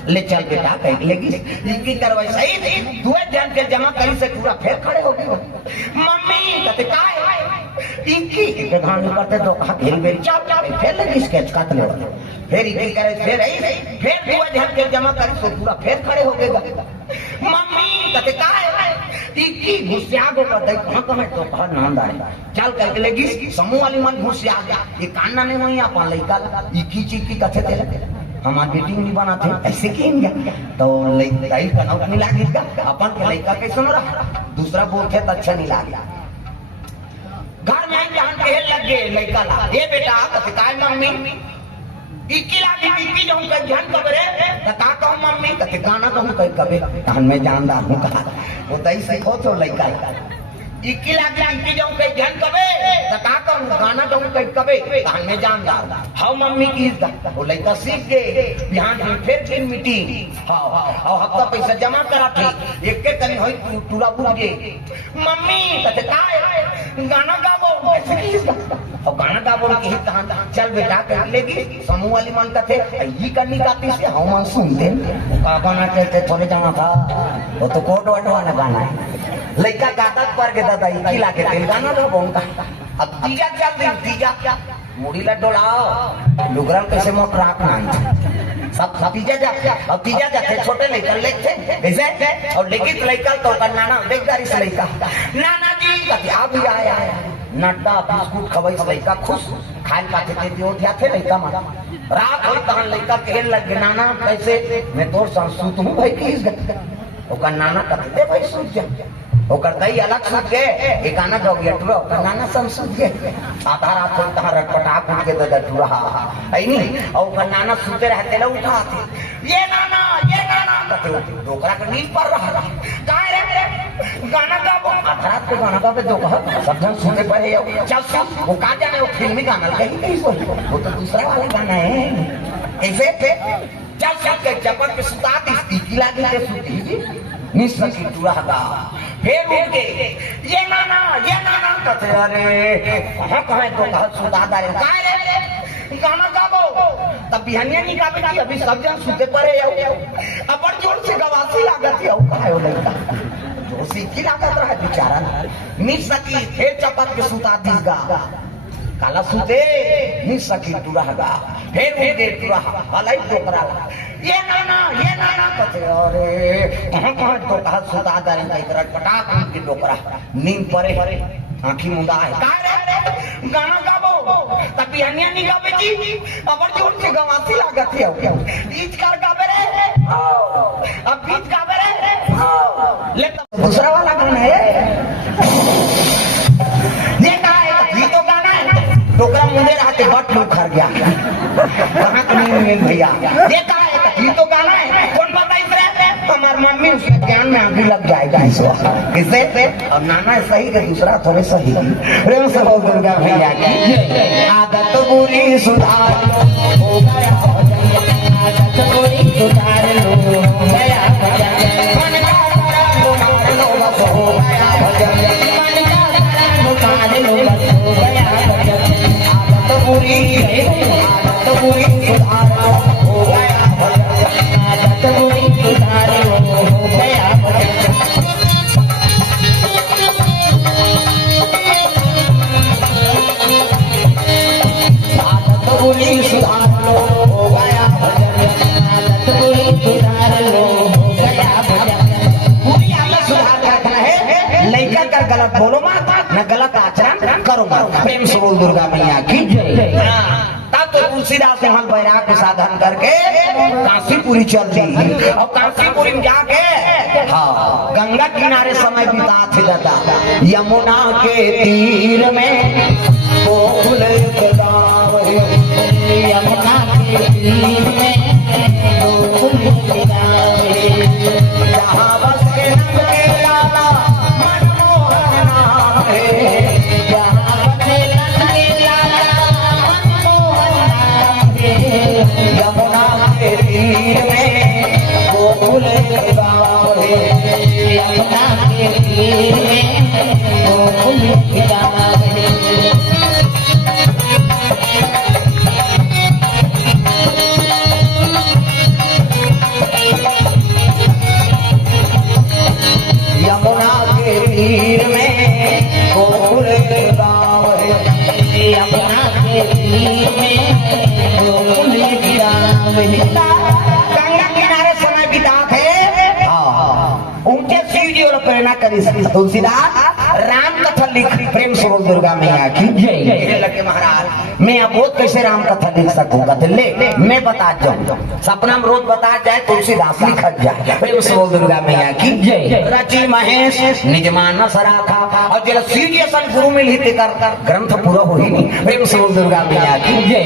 ले चल बेटा कह लेगी इनकी करवाई सही तू ध्यान के जमा करी से पूरा फिर खड़े हो गए मम्मी कहते काय इनकी धान करते तो कहा खेल बेरी चल फिर लगी स्केच काट ले फिर इनकी करे फिर तू ध्यान के जमा करी से पूरा फिर खड़े हो गए मम्मी कहते काय इनकी घुसिया को कर दे कहां तो कहा नाम आए चल करके लेगी समूह वाली मन घुसिया गया ये कान्ना नहीं वही अपन लइका इकी चीज की कथे दे हमारे मीटिंग नहीं बनाते ऐसे क्यों तो लड़का का नौक नहीं लागेगा अपन के लड़का कैसे न रहा दूसरा बोलते तो अच्छा नहीं लागेगा घर में जान के लग गए लड़का ला ये बेटा कथिकाय मम्मी इक्की लागी इक्की जो कर ध्यान कबरे का कहूं मम्मी कथे गाना कहूं कह कबे तहन में जानदार हूं कहा वो तई सीखो तो लड़का इक्की लागी इक्की जो कह ध्यान कबे का कहूं गाना कहूं कह कबे तहन में जानदार हां मम्मी की वो लड़का सीख गए ध्यान में फिर मीटिंग हां और हफ्ता पैसा जमा करा थी एक के कनी होई टूरा बुल गए मम्मी कथे काय गाना गावो ऐसे की और गाना गावो की तहन चल बेटा कर लेगी समूह वाली मन कथे ये करनी गाती से हम मन सुनते का गाना कहते थोड़े जमा था वो तो कोट वटवाना गाना लड़का गाता पर के दादा इकी लाके तेल गाना गावो उनका अब तीजा चल दी तीजा मुड़ी ला डोलाओ लुगरम कैसे मोट राख ना सब तीजा जा अब तीजा जाते छोटे लड़का लेते ऐसे और लेकिन लड़का तो नाना देखदारी से लड़का नाना जी कथी आ भी आया नड्डा बिस्कुट खवाई लड़का खुश खान पाते थे दियो थे लड़का मां रात होई तहन लड़का कहन लग नाना कैसे मैं तोर संसूत हूं भाई किस ओकर नाना कथी दे भाई सूत जा ओकर दई अलग सूत गए एक गाना गाओ गया टूरा ओकर नाना संसूत गए आधा रात होई तहन रटपटा कूद के दे टूरा आई नहीं और ओकर नाना सूते रहते ला उठाते ये नाना कथी डोकरा के नींद पर रहा काय रे गाना गाओ आधा रात को गाना गाओ तो कह सब जन सुनते पड़े चल सब वो का जाने वो फिल्मी गाना कहीं कहीं वो तो दूसरा वाला गाना है ऐसे चल सब के चपन पे सुता दी किला के सुती निश्चय की टूरा गा फिर उठ गए ये नाना कहते अरे कहाँ तो कहा सुता दारे काय रे गाना गाओ तब बिहानिया नहीं गावे की अभी सब जन सुते पड़े अपन जोर से गवासी लागत है काहे हो लड़का जो सीखी लागत रहा बेचारा मिस सकी फिर चपत के सुता दी गा काला सुते मिस सकी टूरा गा फिर उठे टूरा हलाई टोकरा ये नाना कहते अरे कहाँ तो कहा सुता दारे का इधर पटाक की टोकरा नींद परे आंखी मुंदा है गाना गाओ तब बिहनिया नहीं गावे जी अबर जोर से गवासी लागत है बीच कर गावे रे अब बीच गावे रे ले दूसरा वाला गाना है ये का है ये तो गाना है टोकरा मुंडे रहते बट लू खर गया कहां नहीं भैया ये का है ये तो गाना है कौन बताई रे हमार मम्मी उसके ज्ञान में आगे लग जाएगा इस वक्त किससे और नाना सही के दूसरा थोड़े सही प्रेम से बोल दुर्गा भैया की आदत बुरी सुधार हो गया आदत बुरी सुधार लो हो गया भजन मन का लो मार लो बस हो गया भजन मन का लो मार लो बस हो गया भजन आदत बुरी सुधार हो गया भजन आदत बुरी सुधार हो गया भजन बुरी सुधार लो हो गया भजन आदत बुरी सुधार लो हो गया भजन पूरी आदत सुधार रखना है लड़का कर गलत बोलो मत न गलत आचरण करो मत प्रेम से बोल दुर्गा मैया की जय तब तो तुलसीदास हल बैराग के साधन करके काशीपुरी चल दी और काशीपुरी में जाके हाँ गंगा किनारे समय बिता थे जाता यमुना के तीर में गोकुल यमुना के तीर में गोकुल जहाँ बस के रंग के लाला मनमोहन नाम है जहाँ बस के रंग के लाला मनमोहन नाम है यमुना के तीर में गोकुल गाँव है यमुना के तीर में गोकुल गाँव है यमुना के तीर में गोकुल गाँव है यमुना के तीर में गोकुल गाँव है गंगा किनारे समय बिताते उनके शिव जी और प्रेरणा करी तुलसीदास राम कथा लिख प्रेम से बोल दुर्गा मैया की जय लगे महाराज मैं अब रोज कैसे राम कथा लिख सकूंगा तो ले मैं बता जाऊँ सपना में रोज बता जाए तुलसीदास लिखा जाए प्रेम से बोल दुर्गा मैया की जय रची महेश निज मानस राखा और जल शिव जी असन गुरु में लिखते कर ग्रंथ पूरा हो ही नहीं प्रेम से बोल दुर्गा मैया की जय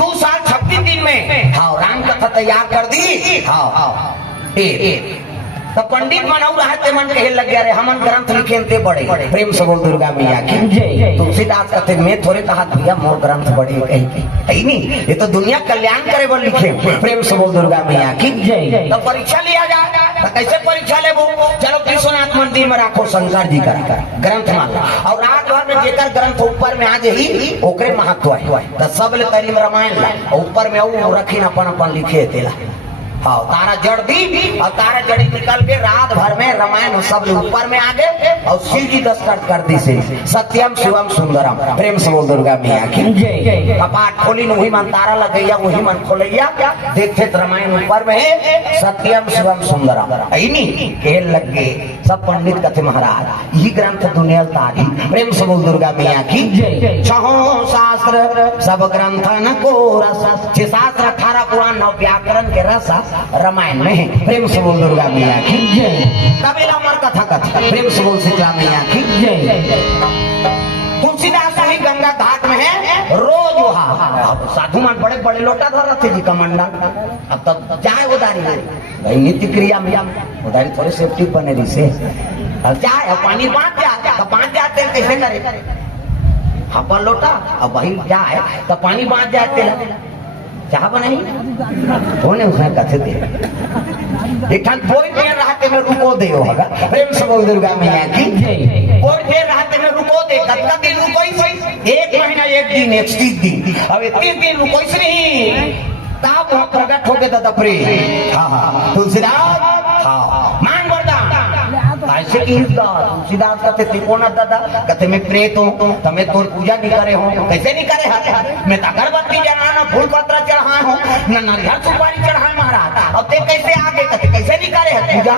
2 साल 36 दिन में हाँ राम कथा तैयार कर दी हाँ तो पंडित मन और रहते मन कहे लग गया रे हमन ग्रंथ लिखे ते बड़े प्रेम से बोल दुर्गा मैया की जय तुलसीदास कहते मैं थोड़े कहा भैया मोर ग्रंथ बड़े है नहीं ये तो दुनिया कल्याण करे बोल लिखे प्रेम से बोल दुर्गा मैया की जय तो परीक्षा लिया जाए तो कैसे परीक्षा ले वो चलो विश्वनाथ मंदिर में रखो शंकर जी का ग्रंथ माला और रात भर में जेकर ग्रंथ ऊपर में आ जाही ओकरे महत्व है तो सब ले करीम रामायण ऊपर में रखी अपन अपन लिखे तेला हाँ तारा जड़ दी और तारा जड़ी निकल के रात भर में रामायण सब ऊपर में आ गए और शिव जी दस्तखत कर दी से सत्यम शिवम सुंदरम प्रेम से बोल दुर्गा मैया की जय कपाट खोली वही मन तारा लगैया वही मन खोलैया देखते रामायण ऊपर में है सत्यम शिवम सुंदरम नहीं खेल लग गए सब पंडित कथे महाराज यही ग्रंथ दुनिया तारी प्रेम से बोल दुर्गा मैया की जय 6 शास्त्र सब ग्रंथन को रस 6 शास्त्र 18 पुराण 9 व्याकरण के रस रामायण में है प्रेम से बोल दुर्गा मैया की जय कबीरा मर कथा कथा प्रेम से बोल शीतला मैया की जय तुलसीदास वही गंगा घाट में है रोज वहाँ साधु मान बड़े बड़े लोटा धर रहे थे जी कमंडल अब तब चाहे उदारी भाई नित्य क्रिया में उदारी थोड़ी सेफ्टी बने रही से अब चाहे पानी बांट जाते हैं कैसे करे हाँ लोटा अब वही जाए तो पानी बांट जाते हैं चाह बनाई होने उसने कथे दे इठान कोई देर रहते में रुको दे होगा प्रेम से बोल दुर्गा मैया की जय कोई देर रहते में रुको दे कितना दिन रुको ही 1 महीना 1 दिन 31 दिन अब 31 दिन रुको ही नहीं तब वहाँ प्रकट होके दादा प्रेम हाँ तुलसीदास हाँ मान वरदान ऐसे तुलसीदास कहते त्रिकोण दादा कहते मैं प्रेत हूँ तुम्हें तो पूजा नहीं करे हो कैसे नहीं करे मैं तो अगरबत्ती जलाना फूल पत्र चढ़ाए हो न नारियल सुपारी चढ़ाए महाराज अब ते कैसे आगे कहते कैसे नहीं करे पूजा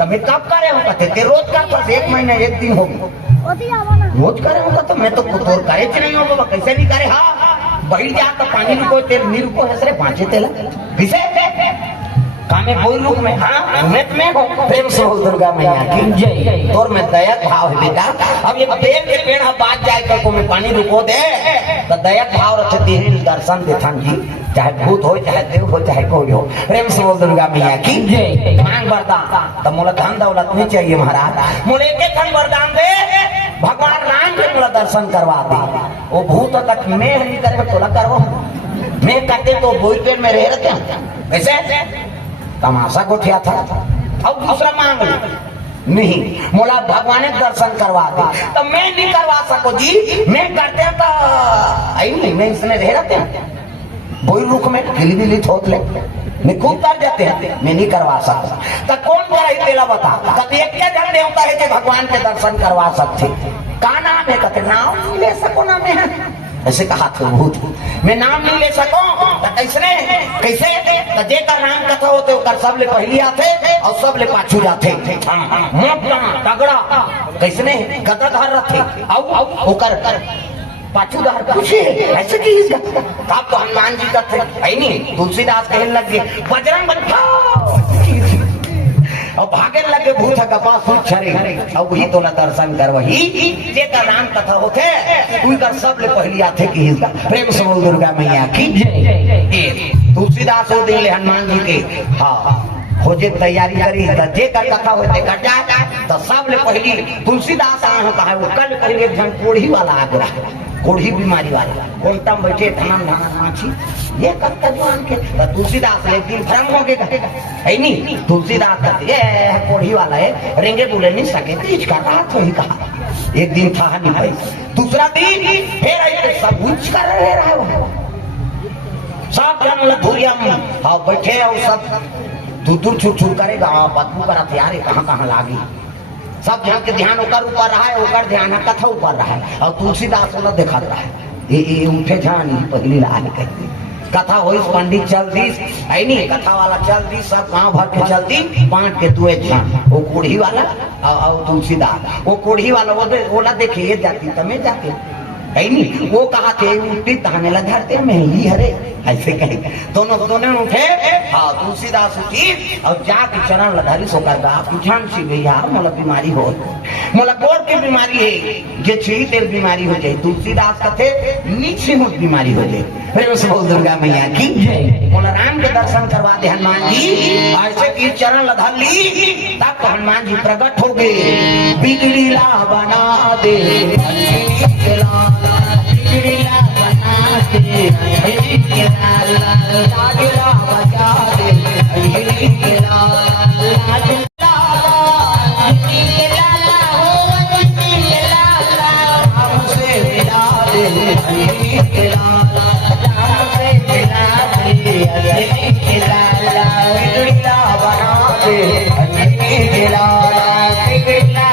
तुम्हें कब करे हो कहते रोज कर 1 महीना 1 दिन होगी रोज करे होगा तो मैं तो तोर करे च नहीं हो बाबा, कैसे नहीं करे? हाँ बही जा तो पानी रुको तेल नी रुको है सरे पांचे तेला किसे कामे बोल रूप में। हाँ में हो प्रेम से हो दुर्गा मैया की जय। तोर में दया भाव है बेटा। अब ये बेल के पेड़ बात जाए कर को में पानी रुको दे तो दया भाव रखते हैं दर्शन देथन जी, चाहे भूत हो चाहे देव हो चाहे कोई हो। प्रेम से बोल दुर्गा मैया की जय। मांग वरदान तो मोला धन दौलत नहीं चाहिए महाराज, मोले के धन वरदान दे भगवान राम के मोला दर्शन करवा दे। वो भूत तक मैं नहीं करे तो करवा मैं करते तो बोल पेड़ में रह रहते हैं कैसे तमाशा गोठिया था। अब दूसरा मांग नहीं मोला भगवान दर्शन करवा दे तो मैं नहीं करवा सको जी, मैं करते तो आई नहीं मैं इसने रह रहते हैं बोई रुख में गिली गिली थोत ले मैं खूब कर जाते हैं, मैं नहीं करवा सकता। तो कौन बड़ा तेला बता कभी एक क्या जन देवता है कि भगवान के दर्शन करवा सकते? का नाम है? कहते नाम नहीं ले सको ना मैं ऐसे कहा था भूत, मैं नाम नहीं ले सको कैसे जे का नाम कथा होते कर सब ले पहली आते और सब ले पाछू जाते मोटा तगड़ा कैसने गदाधार रहते औ ओकर पाछू दार पूछे ऐसे की इसका आप तो हनुमान जी का थे है नहीं। तुलसीदास कहने लग गए बजरंग बली और भागे लगे भूत कपा सूत छरे और वही तो ना दर्शन कर वही जे का नाम कथा होते कोई कर सब ले पहली आते की इसका। प्रेम से बोल दुर्गा मैया की जय। तुलसीदास हो दिले हनुमान जी के हाँ हो जे तैयारी करी जे का कथा होते कर जाए तो सब ले पहली तुलसीदास आ होता है वो कल पहले जन कोढ़ी वाला आ गया कोढ़ी बीमारी वाला कोंटम बैठे धनम धनम माछी ये करता जवान के तो तुलसीदास एक दिन भ्रम हो गया है नहीं। तुलसीदास कहते ये कोढ़ी वाला है रेंगे बोले नहीं सके तीज का रात वही कहा एक दिन था नहीं भाई दूसरा दिन फिर सब उच्च कर रहा है सब जन लधुरिया हाँ बैठे और सब दूर छुट छुट करेगा बदबू करा थे यार कहाँ कहाँ लागी सब जन के ध्यान ओकर ऊपर रहा है ओकर ध्यान कथा ऊपर रहा है और तुलसीदास वाला देखा रहा है ये उठे ध्यान पहली लाल कहती कथा हो पंडित चल दी है नहीं कथा वाला चल दी सब गांव भर के चलती बांट के तू ध्यान वो कोढ़ी वाला और तुलसीदास वो कोढ़ी वाला वो ला देखे ये जाती तमें जाते है नहीं वो कहा थे उल्टी तहने ला धरते में ही हरे ऐसे कहे दोनों उठे हाँ तुलसीदास उठी और जाके चरण लधारी सोकर गा पूछान सी भैया मोला बीमारी हो मोला कोड़ की बीमारी है जे छी तेल बीमारी हो जाए तुलसीदास कथे नीचे मुझ बीमारी हो जाए। फिर से बोल दुर्गा मैया की जय। मोला राम के दर्शन करवा दे हनुमान जी ऐसे की चरण लधार ली तब हनुमान जी प्रकट हो गए बिगड़ी ला बना दे बिगड़ीला बना दे लाडला बचा दे हमसे मिला दे बिगड़ीला बना दे बिगड़ीला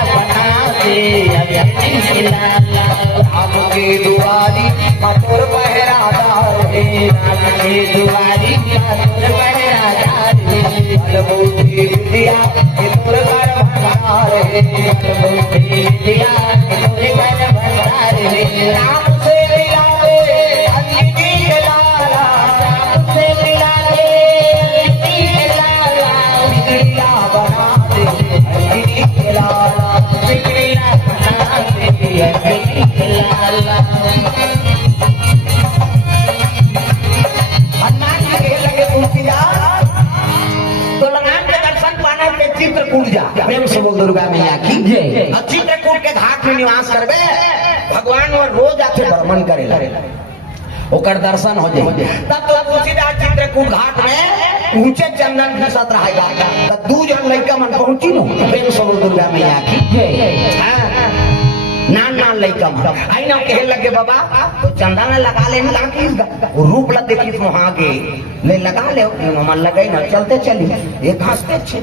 बना दे आपके दुआरी मधुर पहरादार है आपके दुआरी मधुर पहरादार है बलबूती दिया मधुर कर भंडार है बलबूती दिया मधुर कर भंडार है राम से मिला दे अंजनी के लाला राम से मिला दे अंजनी के लाला बिगड़ीला बना दे अंजनी के लाला बिगड़ीला बना दे अंजनी के लाला। हनुमान जी के लगे तुलसीदास तो लगान के दर्शन पाना के चित्रकूट जा। प्रेम से बोल दुर्गा मैया की जय। चित्रकूट के घाट में निवास करबे भगवान और रोज आके भ्रमण करे ओकर दर्शन हो जाए तब तो तुलसीदास चित्रकूट घाट में ऊंचे चंदन घिसत रहेगा तब दू जन लड़का मन पहुंची नो। प्रेम से बोल दुर्गा मैया की जय। नान नान लड़का आई ना कहे लगे बाबा तो चंदन लगा ले वो रूप ला देखी वहां के ले लगा ले मन लगे ना चलते चली एक हंसते छे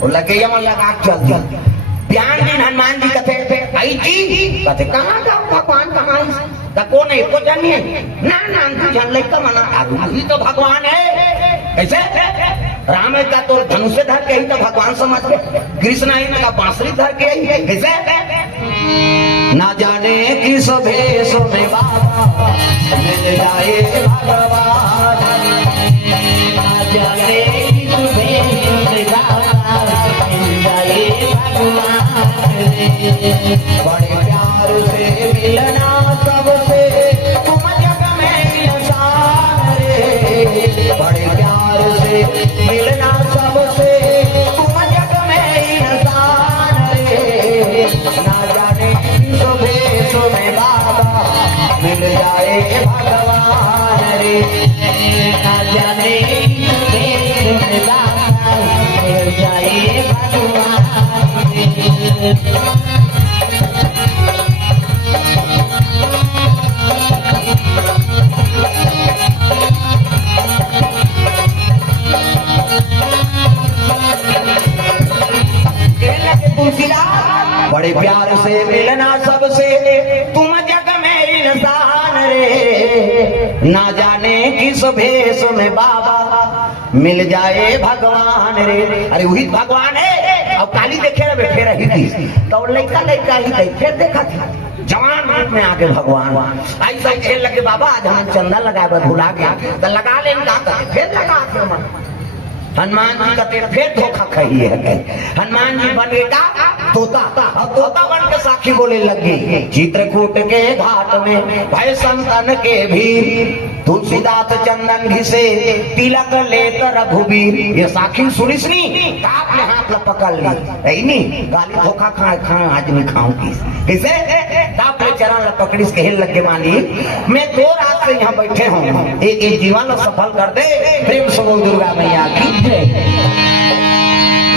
वो लगे मन लगा चल दी प्यान दिन हनुमान जी कहते आई जी कहते कहाँ जाओ भगवान कहाँ तो कौन है को जानिए ना ना तू जान लड़का मना अभी तो भगवान है कैसे राम है का तो धनुष धर के ही तो भगवान समझ के कृष्ण है ना बांसुरी धर के ही कैसे ना जाने किस भेष में बाबा मिल जाए भगवान। ना जाने किस भेष में बाबा मिल जाए भगवान रे। बड़े प्यार से मिलना सबसे तुम जग में इंसान रे। बड़े प्यार से मिलना सबसे तुम जग में इंसान रे। ना जाने किस भेष में बाबा मिल जाए भगवान रे। ना जाने किस भेष में बाबा मिल जाए भगवान रे। बड़े प्यार से मिलना सबसे तुम जग में इंसान रे। ना जाने किस भेष में बाबा मिल जाए भगवान रे। अरे वही भगवान है। अब काली देखे रहे बैठे रही थी तो लड़का लड़का ही गई फिर देखा था जवान रूप में आगे भगवान ऐसा खेल लगे बाबा आज हम चंदा लगाए भुला गया तो लगा ले फिर लगा हनुमान जी का तेरा फिर धोखा खाई है। हनुमान जी बन गए तोता। अब तोता बन के साखी बोले लगी चित्रकूट के घाट में भय संतन के भीर तुलसीदास चंदन घिसे तिलक लेत रघुबीर। ये साखी सुनिसनी आपने हाथ ला पकड़ ली नहीं गाली धोखा खाए आज मैं खाऊं किसे आपने चरण ला पकड़ी कहे लगे मालिक मैं 2 रात से यहाँ बैठे हूँ एक जीवन सफल कर दे। प्रेम से बोल दुर्गा मैया की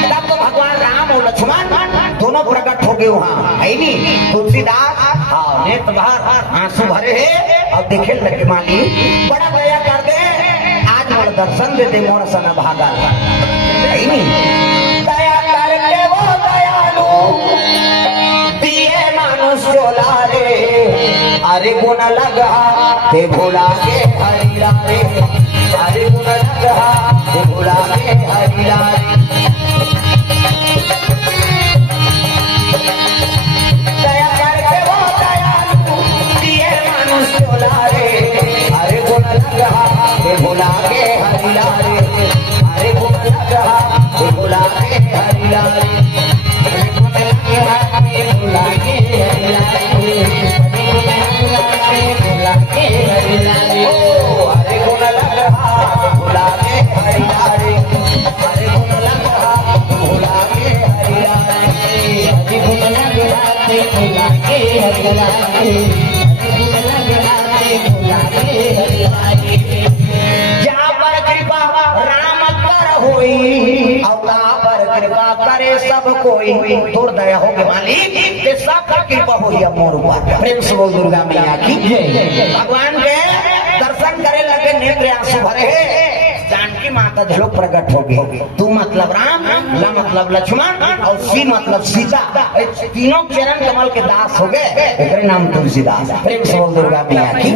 तब तो भगवान राम और लक्ष्मण दोनों प्रकट हो गए वहाँ है नहीं। तुलसीदास हाँ नेत्र भर आंसू भरे है और देखे लगे माली बड़ा दया कर दे आज मोर दर्शन दे दे मोर सन भागा है नहीं। दया करके वो दयालु दिए मनुष्य लारे अरे गुण लगा ते भोला के हरिला रे। अरे गुण लगा ते भोला के हरिला रे। दया करके वो दयालु दिए मनुष्य लारे अरे गुण लगा ते भोला के हरिला रे। अरे गुण लगा ते भोला के हरिला रे। भोला के हरिला रे। भोला के हरिला रे। अरे गुण लगा भोला के हरिला रे। अरे गुण लगा भोला के हरिला रे। अरे गुण लगा भोला के हरिला रे। अरे गुण लगा भोला के हरिला रे। जहाँ पर कृपा राम कर होई अवता पर कृपा करे सब कोई तोर दया हो के मालिक ते सब पर कृपा होई अब मोर ऊपर। प्रेम से बोल दुर्गा मैया की भगवान के दर्शन करे लगे नेत्र आंसू भरे है। जानकी माता झलो प्रकट हो गई तू मतलब राम ला मतलब लक्ष्मण और सी मतलब सीता तीनों चरण कमल के दास हो गए एक नाम तुलसीदास। प्रेम से बोल दुर्गा मैया की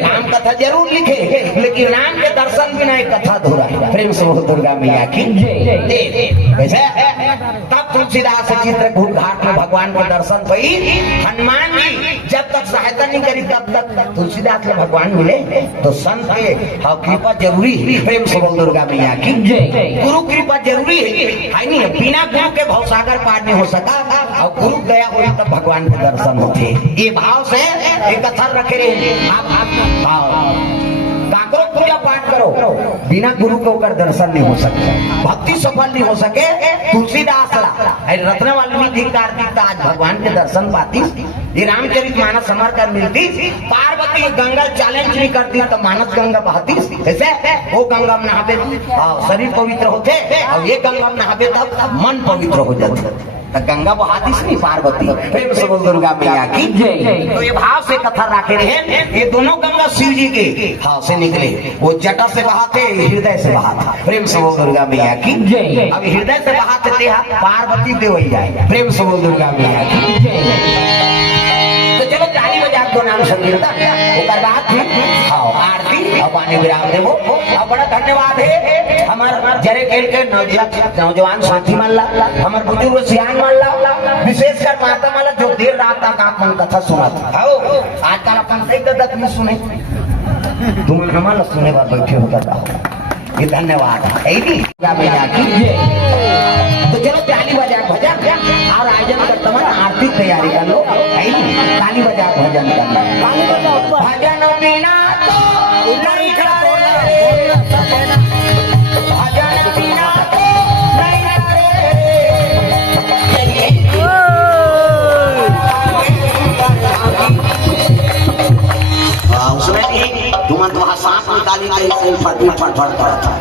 राम कथा जरूर लिखे लेकिन राम के दर्शन बिना एक कथा अधूरा है। प्रेम से बोल दुर्गा मैया की वैसे तब तुलसीदास चित्रकूट घाट में भगवान के दर्शन पाई। हनुमान जी जब तक सहायता नहीं करी तब तक तुलसीदास को भगवान मिले तो संत के कृपा जरूरी है। प्रेम से बोल दुर्गा मैया की गुरु कृपा जरूरी है नहीं बिना गुरु के भवसागर पार नहीं हो सका और गुरु दया हुई तब भगवान के दर्शन होते। ये भाव से एक कथा रखे रहे आप काकरो पूजा पाठ करो बिना गुरु के होकर दर्शन नहीं हो सकता भक्ति सफल नहीं हो सके। तुलसीदास रत्न वाल्मीकि कार्तिक आज भगवान के दर्शन पाती ये रामचरित मानस समर कर मिलती। पार्वती गंगा चैलेंज नहीं करती तो मानस गंगा बहती ऐसे वो गंगा में नहाते शरीर पवित्र होते और ये गंगा में नहाते तब मन पवित्र हो जाते। गंगा बहाती नहीं पार्वती। प्रेम से बोल दुर्गा मैया की तो ये भाव से कथा रखे रहे ये दोनों गंगा शिव जी के भाव से निकले वो जटा से बहाते हृदय से बहाते। प्रेम से बोल दुर्गा मैया की अब हृदय से बहाते थे पार्वती देव ही जाए। प्रेम से बोल दुर्गा मैया की तो चलो ताली बजा दो नाम संकीर्तन आरती और पानी विराम देवो और बड़ा धन्यवाद है हमारे जरे खेल के नौजवान साथी मान ला हमारे बुजुर्ग सियान मान ला विशेषकर माता मला जो देर रात तक आप मन कथा सुनाता हो आजकल अपन देख दत में सुने तुम हमारा सुने बात बैठे होता था ये धन्यवाद है कीजिए तो चलो ताली बजा भजन और आयोजन करता हूँ आरती तैयारी कर लो ताली बजा भजन करना भजन बिना तो नहीं करे भजन बिना तो नहीं करे उसमें तुम तो सांस निकाली नहीं सही फट करता था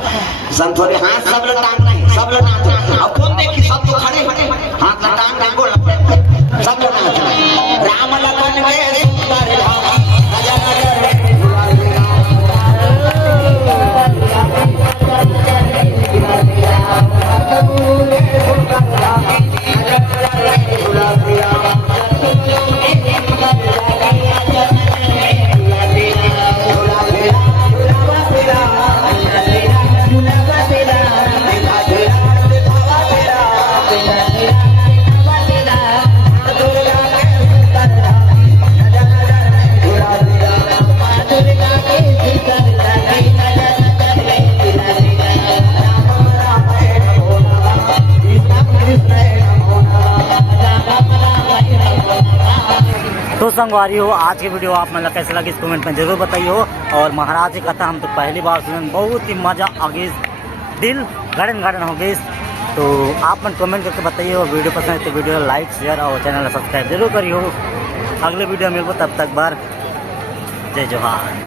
संतोरे हाथ सब लटांग नहीं सब लटांग अब कौन देखी सब तो खड़े हाथ लटांग नहीं बोल सब लटांग राम लखन के सुंदर तो संगवारी हो आज की वीडियो आप मतलब कैसे लगी इस कमेंट में जरूर बताइए हो। और महाराज की कथा हम तो पहली बार सुने बहुत ही मजा आ गई दिल गार्डन हो गई। तो आप मन कमेंट करके बताइए और वीडियो पसंद है तो वीडियो लाइक शेयर और चैनल सब्सक्राइब जरूर करिए हो। अगले वीडियो में मिलबो तब तक बार जय जोहार।